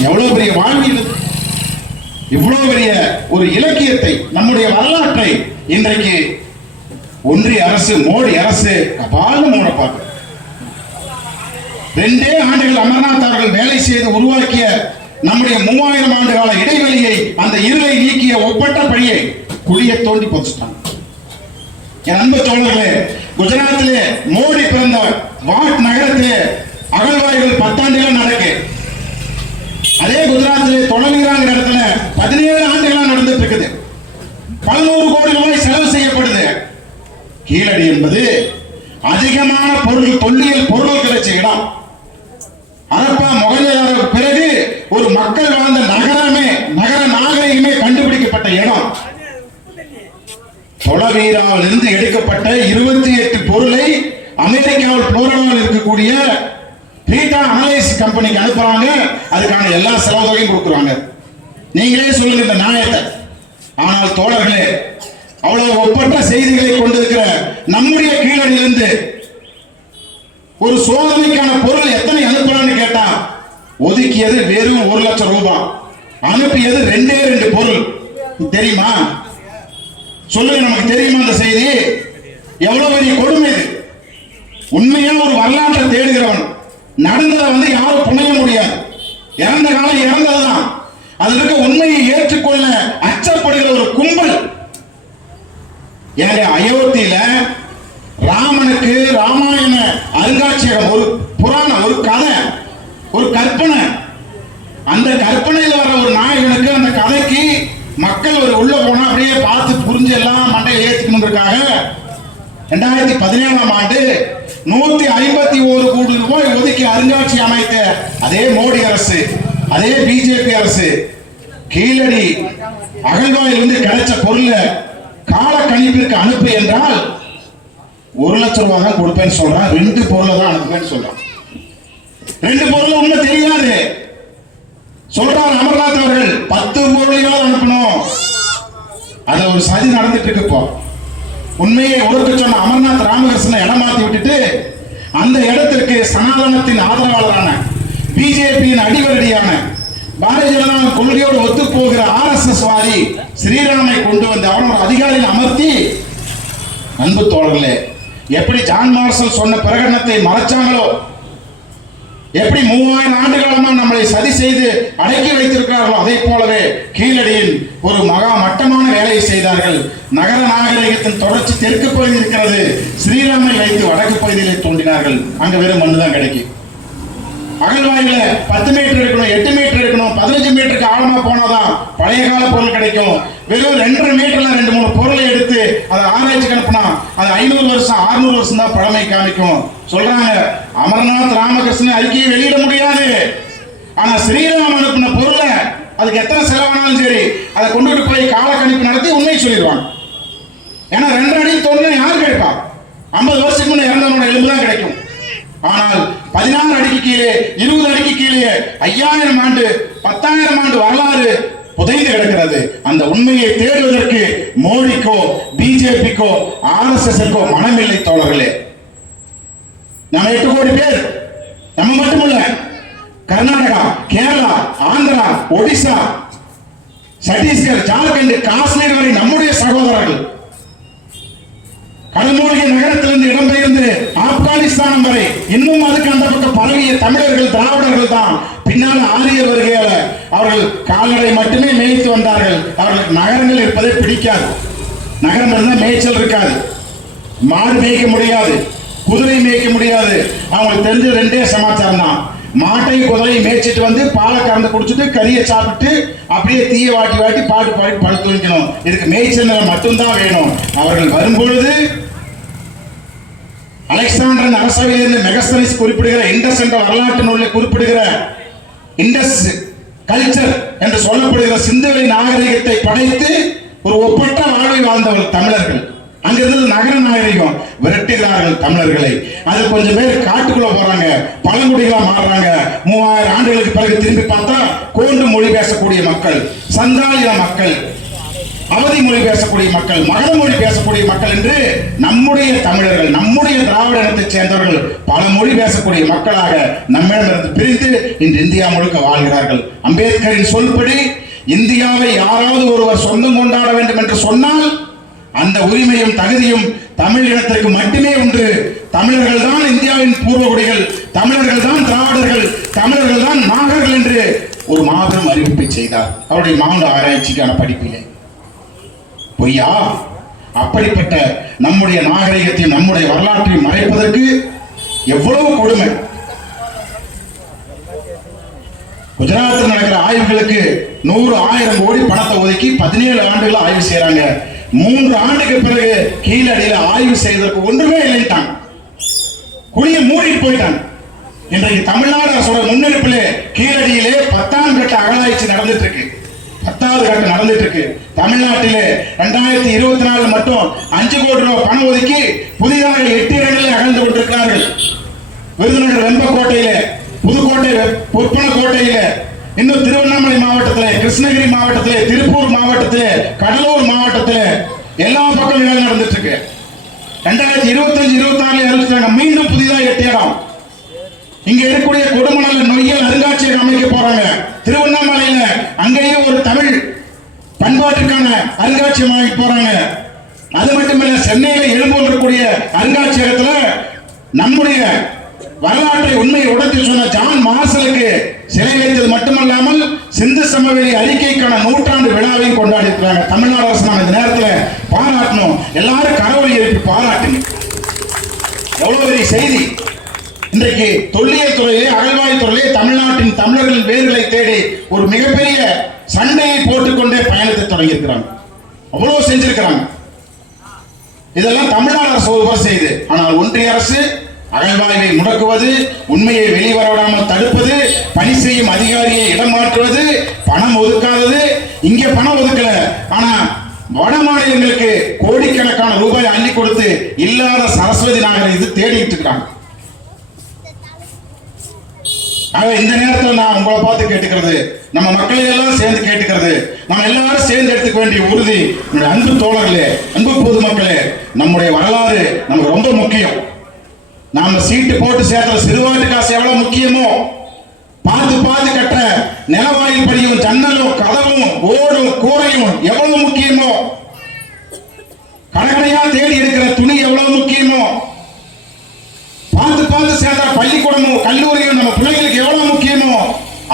எவ்வளவு பெரிய வாழ்வியல்! இவ்வளவு பெரிய ஒரு இலக்கியத்தை, நம்முடைய வரலாற்றை இன்றைக்கு ஒன்றிய அரசு, மோடி அரசு கபால மூட பார்க்க 2 ஆண்டுகள் அமர்நாத் அவர்கள் வேலை செய்து உருவாக்கிய நம்முடைய 3000 ஆண்டு கால இடைவெளியை, அந்த இருளை நீக்கிய ஒப்பற்ற பணியை குழியை தோண்டி போச்சுட்டாங்க. என் அன்பு தோழர்களே, குஜராத்திலே மோடி பிறந்த வாட் நகரத்திலே அகழ்வாய்கள் 10 ஆண்டுகள் நடக்கு. அதே குஜராத்திலே தொலைவீராங்கிற இடத்துல 17 ஆண்டுகளா நடந்துட்டு இருக்குது. 100 கோடி ரூபாய் செலவு செய்யப்படுது. கீழடி என்பது அதிகமான பொருள், தொல்லியல் பொருள் கிடைச்ச இடம். ஹரப்பா மொகஞ்சதாரோவுக்கு பிறகு ஒரு மக்கள் வாழ்ந்த நகரமே, நகர நாகரிகமே கண்டுபிடிக்கப்பட்ட இடம். தொலைவீராவில் இருந்து எடுக்கப்பட்ட 28 பொருளை அமெரிக்காவில் புளோரிடாவில் இருக்கக்கூடிய பீட்டா அனலைஸ் கம்பெனிக்கு அனுப்புறாங்க. அதுக்கான எல்லா செலவு தொகையும் கொடுக்குறாங்க. நீங்களே சொல்லுங்க இந்த நியாயத்தை. ஆனால் தோழர்களே, அவ்வளவு ஒப்பற்ற செய்திகளை கொண்டிருக்கிற நம்முடைய கீழடியிலிருந்து ஒரு சோதனைக்கான பொருள் எத்தனை அனுப்பலான்னு கேட்டா ஒதுக்கியது வெறும் 1 லட்சம் ரூபாய், அனுப்பியது 2 பொருள். தெரியுமா? சொல்லுங்க, நமக்கு தெரியுமா அந்த செய்தி? எவ்வளவு பெரிய கொடுமை இது! உண்மையா ஒரு வரலாற்றை தேடுகிறவன் நடந்ததை யாரும் புனைய முடியாது. இறந்த காலம் இறந்ததுதான். அது இருக்க உண்மையை ஏற்றுக்கொள்ள அச்சப்படுகிற ஒரு கும்பல். எனவே அயோத்தியில ராமனுக்கு ராமாயண அருங்காட்சியகம், ஒரு புராணம், ஒரு கதை, ஒரு கற்பனை. அந்த கற்பனையில் வர ஒரு நாயகனுக்கு, அந்த கதைக்கு மக்கள் ஒரு உள்ள போனா அப்படியே பார்த்து புரிஞ்சு எல்லாம் மண்டையை ஏத்துக்கணுங்கிறதுக்காக 2017ஆம் ஆண்டு 151 கோடி ரூபாய் ஒதுக்கி அருங்காட்சி அமைத்த அதே மோடி அரசு, அதே பிஜேபி அரசு கீழடி அகழ்வாயிலிருந்து கிடைச்ச பொருளை கால கணிப்பிற்கு அனுப்பு என்றால் 1 லட்சம் ரூபாய் தான் கொடுப்பேன்னு சொல்றான். 2 பொருளை தான் அனுப்புவேன்னு சொல்றான். 2 பொருள் ஒண்ணு தெரியாது சொல்றார் அமர்நாத் அவர்கள். 10 பொருளையாவது அனுப்பணும். அது ஒரு சதி நடந்துட்டு இருக்கு. இப்போ உண்மையை உறக்க சொன்ன அமர்நாத் ராமகிருஷ்ணனை இடமாத்தி விட்டுட்டு அந்த இடத்திற்கு சனாதனத்தின் ஆதரவாளரான, பிஜேபியின் அடிவரடியான, பாரதிய ஜனதா கொள்கையோடு ஒத்து போகிற RSS வாரி ஸ்ரீராமை கொண்டு வந்து அவனோட அதிகாரியில் அமர்த்தி, அன்பு தோழர்களே, எப்படி ஜான் மார்ஷல் சொன்ன பிரகடனத்தை மறைச்சாங்களோ, எப்படி 3000 ஆண்டுகளமா நம்மளை சதி செய்து அடக்கி வைத்திருக்கிறார்களோ, அதை போலவே கீழடியில் ஒரு மகா மட்டமான வேலையை செய்தார்கள். நகர நாகரிகத்தின் தொடர்ச்சி தெற்கு பகுதி இருக்கிறது. ஸ்ரீராமை வைத்து வடக்கு பகுதியிலே தோண்டினார்கள். அங்க வெறும் மண்ணு தான் கிடைக்கும். அகழ்வாயில 10 மீட்டர் இருக்கணும், 8 மீட்டர் இருக்கணும், 15 மீட்டருக்கு ஆழமா போனாதான் பழைய கால பொருள் கிடைக்கும். வெறும் 2.5 மீட்டர்ல 2-3 பொருளை எடுத்து அதை ஆராய்ச்சிக்கு அனுப்புனா அது 500 வருஷம் 600 வருஷம் தான் பழமை காமிக்கும். சொல்றாங்க அமர்நாத் ராமகிருஷ்ணன் அறிக்கையை வெளியிட முடியாது. ஆனா ஸ்ரீராம் அனுப்பின பொருளை அதுக்கு எத்தனை செலவானாலும் சரி அதை கொண்டுட்டு போய் கால கணிப்பு நடத்தி உண்மை சொல்லிடுவாங்க. ஏன்னா 2 அடி தோண்டினா யார் கிடைப்பா? 50 வருஷத்துக்கு முன்ன இறந்தவனோட எலும்பு தான் கிடைக்கும். ஆனால் 16 அடிக்கு கீழே, 20 அடிக்கு கீழே 5000 ஆண்டு 10,000 ஆண்டு வரலாறு புதைந்து கிடக்கிறது. அந்த உண்மையை தேடுவதற்கு மோடிக்கோ, பிஜேபிக்கோ, RSSக்கோ மனமில்லை தோழர்களே. நம்ம 8 கோடி பேர், நம்ம மட்டுமல்ல, கர்நாடகா, கேரளா, ஆந்திரா, ஒடிசா, சத்தீஸ்கர், ஜார்க்கண்ட், காஷ்மீர் வரை நம்முடைய சகோதரர்கள். கடல்மூழ்கிய நகரத்திலிருந்து இடம்பெயர்ந்து ஆப்கானிஸ்தான் வரை இன்னும் அதுக்கு அந்த பக்கம் பரவிய தமிழர்கள், திராவிடர்கள் தான். பின்னால் ஆரியர் வருகையால அவர்கள் கால்நடை மட்டுமே மேய்த்து வந்தார்கள். அவர்களுக்கு நகரங்கள் இருப்பதை பிடிக்காது. நகரம் இருந்தால் மேய்ச்சல் இருக்காது. மாடு மேய்க்க முடியாது, குதிரை மேய்க்க முடியாது. அவங்களுக்கு தெரிஞ்ச 2 சமாச்சாரம் தான். மாட்டை குதிரை மேய்ச்சிட்டு வந்து பாலை கறந்து குடிச்சிட்டு கறியை சாப்பிட்டு அப்படியே தீய வாட்டி வாட்டி பாட்டு பாடி படுத்து வைக்கணும். இதுக்கு மேய்ச்சல் மட்டும்தான் வேணும். அவர்கள் வரும்பொழுது அலெக்சாண்டரின் அரசவையிலிருந்து மெகஸ்தனிஸ் குறிப்பிடுகிற இண்டஸ் என்ற வரலாற்று நூலில் குறிப்பிடுகிற இண்டஸ் கல்ச்சர் என்று சொல்லப்படுகிற சிந்துவெளி நாகரிகத்தை படைத்து ஒரு ஒப்பற்ற வாழ்வை வாழ்ந்தவர்கள் தமிழர்கள். அங்கிருந்து நகர நாகரிகம் விரட்டுகிறார்கள் தமிழர்களை. அது கொஞ்சம் பேர் காட்டுக்குள்ள போறாங்க, பழங்குடிகளா மாறுறாங்க. 3000 ஆண்டுகளுக்கு பிறகு திரும்பி பார்த்தா கோண்டு மொழி பேசக்கூடிய மக்கள், சந்தாலிய மக்கள், அவதி மொழி பேசக்கூடிய மக்கள், மகத மொழி பேசக்கூடிய மக்கள் என்று நம்முடைய தமிழர்கள், நம்முடைய திராவிட இனத்தைச் சேர்ந்தவர்கள் பல மொழி பேசக்கூடிய மக்களாக நம்மிடமிருந்து பிரிந்து இன்று இந்தியா முழுக்க வாழ்கிறார்கள். அம்பேத்கரின் சொல்படி இந்தியாவை யாராவது ஒருவர் சொந்தம் கொண்டாட வேண்டும் என்று சொன்னால் அந்த உரிமையும் தகுதியும் தமிழ் இனத்திற்கு மட்டுமே உண்டு. தமிழர்கள் தான் இந்தியாவின் பூர்வகுடிகள், தமிழர்கள் தான் திராவிடர்கள், தமிழர்கள் தான் நாகர்கள் என்று ஒரு மாபெரும் அறிவிப்பை செய்தார் அவருடைய மானுட ஆராய்ச்சிக்கான படிப்பிலே. பொய்யா? அப்படிப்பட்ட நம்முடைய நாகரிகத்தையும் நம்முடைய வரலாற்றையும் மறைப்பதற்கு எவ்வளவு கொடுமை. குஜராத்தில் நடக்கிற ஆய்வுகளுக்கு 100,000 கோடி பணத்தை ஒதுக்கி 17 ஆண்டுகள் ஆய்வு செய்யறாங்க. 3 ஆண்டுக்கு பிறகு கீழடியில ஆய்வு செய்வதற்கு ஒன்றுமே இல்லைட்டாங்க. குழியை மூடிட்டு போயிட்டாங்க. இன்றைக்கு தமிழ்நாடு அரசோட முன்னெடுப்பிலே கீழடியிலே 10ஆம் கட்ட அகழாய்ச்சி நடந்துட்டு இருக்கு. 10வது கட்டம் நடந்துட்டு இருக்கு. தமிழ்நாட்டிலே 2024 மட்டும் 5 கோடி ரூபாய் பணம் ஒதுக்கி புதிதாக 8 இடங்களில் அகழ்ந்து கொண்டிருக்கிறார்கள். விருதுநகர் வெம்பக்கோட்டையிலே, புதுக்கோட்டை பொற்பனக்கோட்டையிலே, இன்னும் திருவண்ணாமலை மாவட்டத்திலே, கிருஷ்ணகிரி மாவட்டத்திலே, திருப்பூர் மாவட்டத்திலே, கடலூர் மாவட்டத்திலே எல்லா பக்கம் வேலை நடந்துட்டு இருக்கு. 2025-26 அறிவிச்சாங்க மீண்டும் புதிதாக 8 இடம். இங்க இருக்கக்கூடிய கொடுமணல் நொய்யல் அருங்காட்சியகம் அமைக்க போறாங்க. திருவண்ணாமலையில அங்கேயும் ஒரு தமிழ் பண்பாட்டுக்கான அருங்காட்சியகம் அமைக்க போறாங்க. அது மட்டுமல்ல, சென்னையில எழும்பூர் இருக்கக்கூடிய அருங்காட்சியகத்துல நம்முடைய வரலாற்றை உண்மையை உடைத்து சொன்ன ஜான் மார்சலுக்கு சிலை வைத்தது மட்டுமல்லாமல் சிந்து சமவெளி அறிக்கைக்கான 100ஆண்டு விழாவையும் கொண்டாடி இருக்கிறாங்க. தமிழ்நாடு அரசு இந்த நேரத்தில் பாராட்டணும். எல்லாரும் கரவொலி எழுப்பி பாராட்டுங்க. எவ்வளவு பெரிய செய்தி. இன்றைக்கு தொல்லியல் துறையிலே, அகழ்வாய்வு துறையிலே தமிழ்நாட்டின் தமிழர்களின் வேர்களை தேடி ஒரு மிகப்பெரிய சண்டையை போட்டுக்கொண்டே பயணத்தை தொடங்கி இருக்கிறாங்க. அவ்வளவு செஞ்சிருக்கிறாங்க. இதெல்லாம் தமிழ்நாடு அரசு ஒரு செய்து. ஆனால் ஒன்றிய அரசு அகழ்வாய்வை முடக்குவது, உண்மையை வெளிவராமல் தடுப்பது, பணி செய்யும் அதிகாரியை இடம் மாற்றுவது, பணம் ஒதுக்காதது. இங்க பணம் ஒதுக்கல, ஆனா வட மாநிலங்களுக்கு கோடிக்கணக்கான ரூபாய் அள்ளி கொடுத்து இல்லாத சரஸ்வதி நாகரை இது தேடிட்டு இருக்காங்க. இந்த நேரத்தில் நான் உங்களை பார்த்து கேட்டுக்கிறது, நம்ம மக்களை எல்லாம் சேர்ந்து கேட்டுக்கிறது, நம்ம எல்லாரும் சேர்ந்து எடுத்துக்க வேண்டிய உறுதி, அன்பு தோழர்களே, அன்பு பொதுமக்களே, நம்முடைய வரலாறு நமக்கு ரொம்ப முக்கியம். நாம சீட்டு போட்டு சேர்க்கிற சிறுவாட்டு காசு எவ்வளவு முக்கியமோ, பார்த்து பார்த்து கட்டுற நிலவாயில் படியும் ஜன்னலும் கதவும் ஓடும் கூரையும் எவ்வளவு முக்கியமோ, கடற்கரையா தேடி எடுக்கிற துணி எவ்வளவு முக்கியமோ, பார்த்து பார்த்து சேர்ந்த பள்ளிக்கூடமும் கல்லூரியும் நம்ம பிள்ளைகளுக்கு எவ்வளவு முக்கியமோ,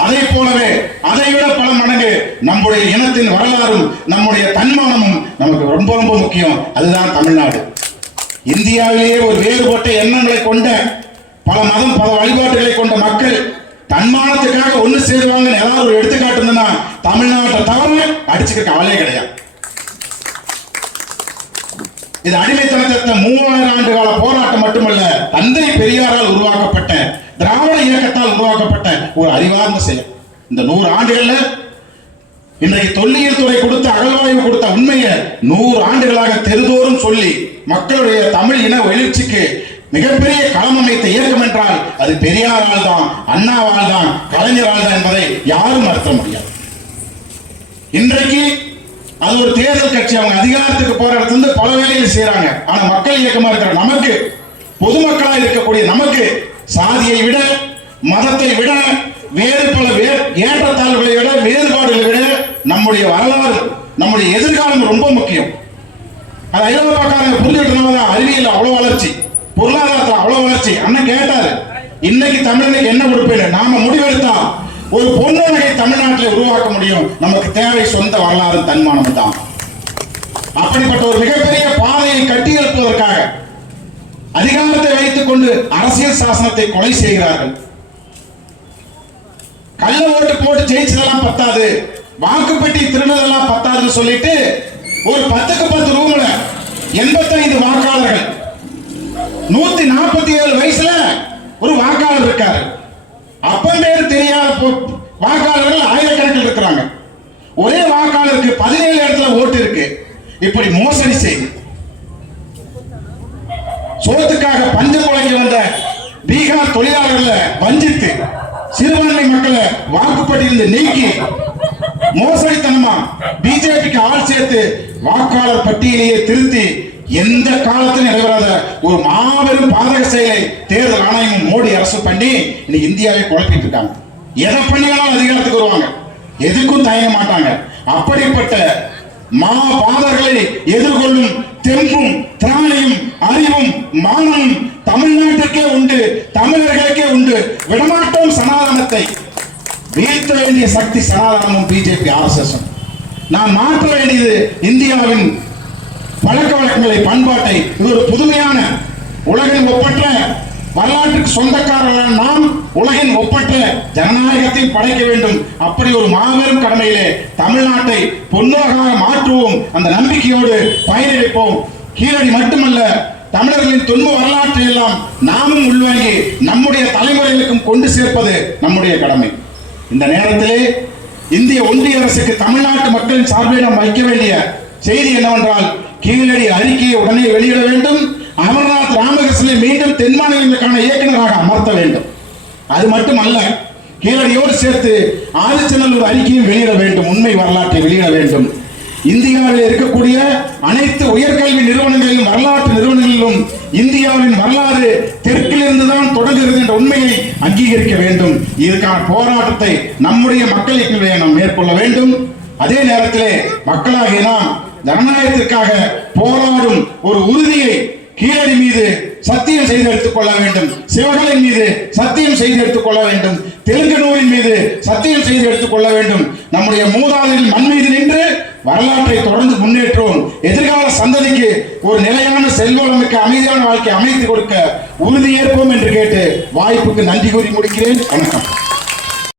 அதை போலவே அதை விட பல மடங்கு நம்முடைய இனத்தின் வரலாறும் நம்முடைய தன்மானமும் நமக்கு ரொம்ப ரொம்ப முக்கியம். அதுதான் தமிழ்நாடு. இந்தியாவிலேயே ஒரு வேறுபட்ட எண்ணங்களை கொண்ட, பல மதம் பல வழிபாட்டுகளை கொண்ட மக்கள் தன்மானத்துக்காக ஒண்ணு சேருவாங்க. ஏதாவது ஒரு எடுத்துக்காட்டுன்னா தமிழ்நாட்டை தவிர அடிச்சுக்க கவலையே கிடையாது. இது அடிமைத்தனத்தை 3000 ஆண்டு கால போராட்டம் மட்டுமல்ல, தந்தை பெரியாரால் உருவாக்கப்பட்ட, திராவிட இயக்கத்தால் உருவாக்கப்பட்ட ஒரு அறிவார்ந்த செயல். இந்த 100 ஆண்டுகள்ல இன்றைக்கு தொல்லியல் துறை கொடுத்த, அகழ்வாய்வு கொடுத்த உண்மையை 100 ஆண்டுகளாக தெருதோறும் சொல்லி மக்களுடைய தமிழ் இன எழுச்சிக்கு மிகப்பெரிய களம் அமைத்த இயக்கம் என்றால் அது பெரியாரால் தான், அண்ணாவால் தான், கலைஞரால் தான் என்பதை யாரும் மறுக்க முடியாது. இன்றைக்கு அது ஒரு தேர்தல் கட்சி, அவங்க அதிகாரத்துக்கு போற இடத்துல பல வேலைகள் செய்யறாங்க. ஆனா மக்கள் இயக்கமா இருக்கிற நமக்கு, பொதுமக்களா இருக்கக்கூடிய நமக்கு, சாதியை விட, மதத்தை விட, வேறு பல ஏற்றத்தாழ்வுகளை விட, வேறுபாடுகளை விட நம்முடைய வரலாறு, நம்முடைய எதிர்காலம் ரொம்ப முக்கியம். அது ஐரோப்பாக்காரங்க புரிஞ்சுக்கிட்டனால அறிவியல் அவ்வளவு வளர்ச்சி, பொருளாதாரத்தில் அவ்வளவு வளர்ச்சி. அண்ணன் கேட்டாரு, இன்னைக்கு தமிழனுக்கு என்ன கொடுப்பேன்? நாம முடிவெடுத்தா ஒரு பொன்னுலகை தமிழ்நாட்டில் உருவாக்க முடியும். நமக்கு தேவை சொந்த வரலாறு, தன்மானம் தான். அப்படிப்பட்ட ஒரு மிகப்பெரிய பாதையை கட்டியெழுப்பதற்காக அதிகாரத்தை வைத்துக் கொண்டு அரசியல் சாசனத்தை கொலை செய்கிறார்கள். கள்ள ஓட்டு போட்டு ஜெயிச்சதெல்லாம் பத்தாது, வாக்குப்பெட்டி திருநதெல்லாம் பத்தாதுன்னு சொல்லிட்டு ஒரு 10க்கு 10 ரூம்ல 85 வாக்காளர்கள், 147 வயசுல ஒரு வாக்காளர் இருக்காரு. அப்பன் பேர் தெரியாத வாக்காளர்கள் ஆயிரக்கணக்கில் இருக்கிறாங்க. ஒரே வாக்காளருக்கு 17 இடத்துல ஓட்டு இருக்கு. இப்படி மோசடி செய்து சோத்துக்காக பஞ்சம் முழங்கி வந்த பீகார் தொழிலாளர்களை வஞ்சித்து சிறுபான்மை மக்களை வாக்குப்பட்டியிலிருந்து நீக்கி மோசடித்தனமா பிஜேபிக்கு ஆள் சேர்த்து வாக்காளர் பட்டியலையே திருத்தி எந்த காலத்திலும் நடைபெறாத ஒரு மாபெரும் பாதக செயலை தேர்தல் ஆணையமும் மோடி அரசு பண்ணி இன்னைக்கு இந்தியாவை குழப்பிட்டு இருக்காங்க. எதை பண்ணினாலும் அதிகாரத்துக்கு வருவாங்க. எதுக்கும் தயங்க மாட்டாங்க. அப்படிப்பட்ட மாபாதர்களை எதிர்கொள்ளும் தெம்பும் திராணியும் அறிவும் மானமும் தமிழ்நாட்டுக்கே உண்டு, தமிழர்களுக்கே உண்டு. விடமாட்டோம் சனாதனத்தை. வீழ்த்த வேண்டிய சக்தி சனாதனமும் பிஜேபி RSS. நான் மாற்ற வேண்டியது இந்தியாவின் பழக்க வழக்கங்களை, பண்பாட்டை. இது ஒரு புதுமையான உலகின் ஒப்பற்ற வரலாற்றுக்கு சொந்தக்காரர்களான நாம் உலகின் ஒப்பற்ற ஜனநாயகத்தை படைக்க வேண்டும். அப்படி ஒரு மாபெரும் கடமையிலே தமிழ்நாட்டை பொன்னாக மாற்றுவோம். அந்த நம்பிக்கையோடு பயணிப்போம். கீழடி மட்டுமல்ல, தமிழர்களின் துன்ப வரலாற்றை எல்லாம் நாமும் உள்வாங்கி நம்முடைய தலைமுறைகளுக்கும் கொண்டு சேர்ப்பது நம்முடைய கடமை. இந்த நேரத்திலே இந்திய ஒன்றிய அரசுக்கு தமிழ்நாட்டு மக்களின் சார்பில் நாம் வைக்க வேண்டிய செய்தி என்னவென்றால், கீழடி அறிக்கையை உடனே வெளியிட வேண்டும். அமர்நாத் ராமகிருஷ்ணனை மீண்டும் தென் மாநிலங்களுக்கான இயக்குநராக அமர்த்த வேண்டும். அது மட்டுமல்ல, கீழடியோடு சேர்த்து ஆதிச்சநல்லூர் அறிக்கையும் வெளியிட வேண்டும். உண்மை வரலாற்றை வெளியிட வேண்டும். இந்தியாவில் இருக்கக்கூடிய அனைத்து உயர்கல்வி நிறுவனங்களிலும் வரலாற்று நிறுவனங்களிலும் இந்தியாவின் வரலாறு தெற்கிலிருந்து தான் தொடங்குகிறது என்ற உண்மையை அங்கீகரிக்க வேண்டும். இதற்கான போராட்டத்தை நம்முடைய மக்களுக்கு நாம் மேற்கொள்ள வேண்டும். அதே நேரத்திலே மக்களாகிய நாம் ஜனநாயகத்திற்காக போராடும் ஒரு உறுதியை கீழடி மீது சத்தியம் செய்து எடுத்துக் கொள்ள வேண்டும். சிவகலை மீது சத்தியம் செய்து எடுத்துக் கொள்ள வேண்டும். தெலுங்கனூரின் மீது சத்தியம் செய்து எடுத்துக் கொள்ள வேண்டும். நம்முடைய மூதாதையின் மண் மீது நின்று வரலாற்றை தொடர்ந்து முன்னேற்றுவோம். எதிர்கால சந்ததிக்கு ஒரு நிலையான செல்வமிக்க அமைதியான வாழ்க்கை அமைத்து கொடுக்க உறுதியேற்போம் என்று கேட்டு வாய்ப்புக்கு நன்றி கூறி முடிக்கிறேன். வணக்கம்.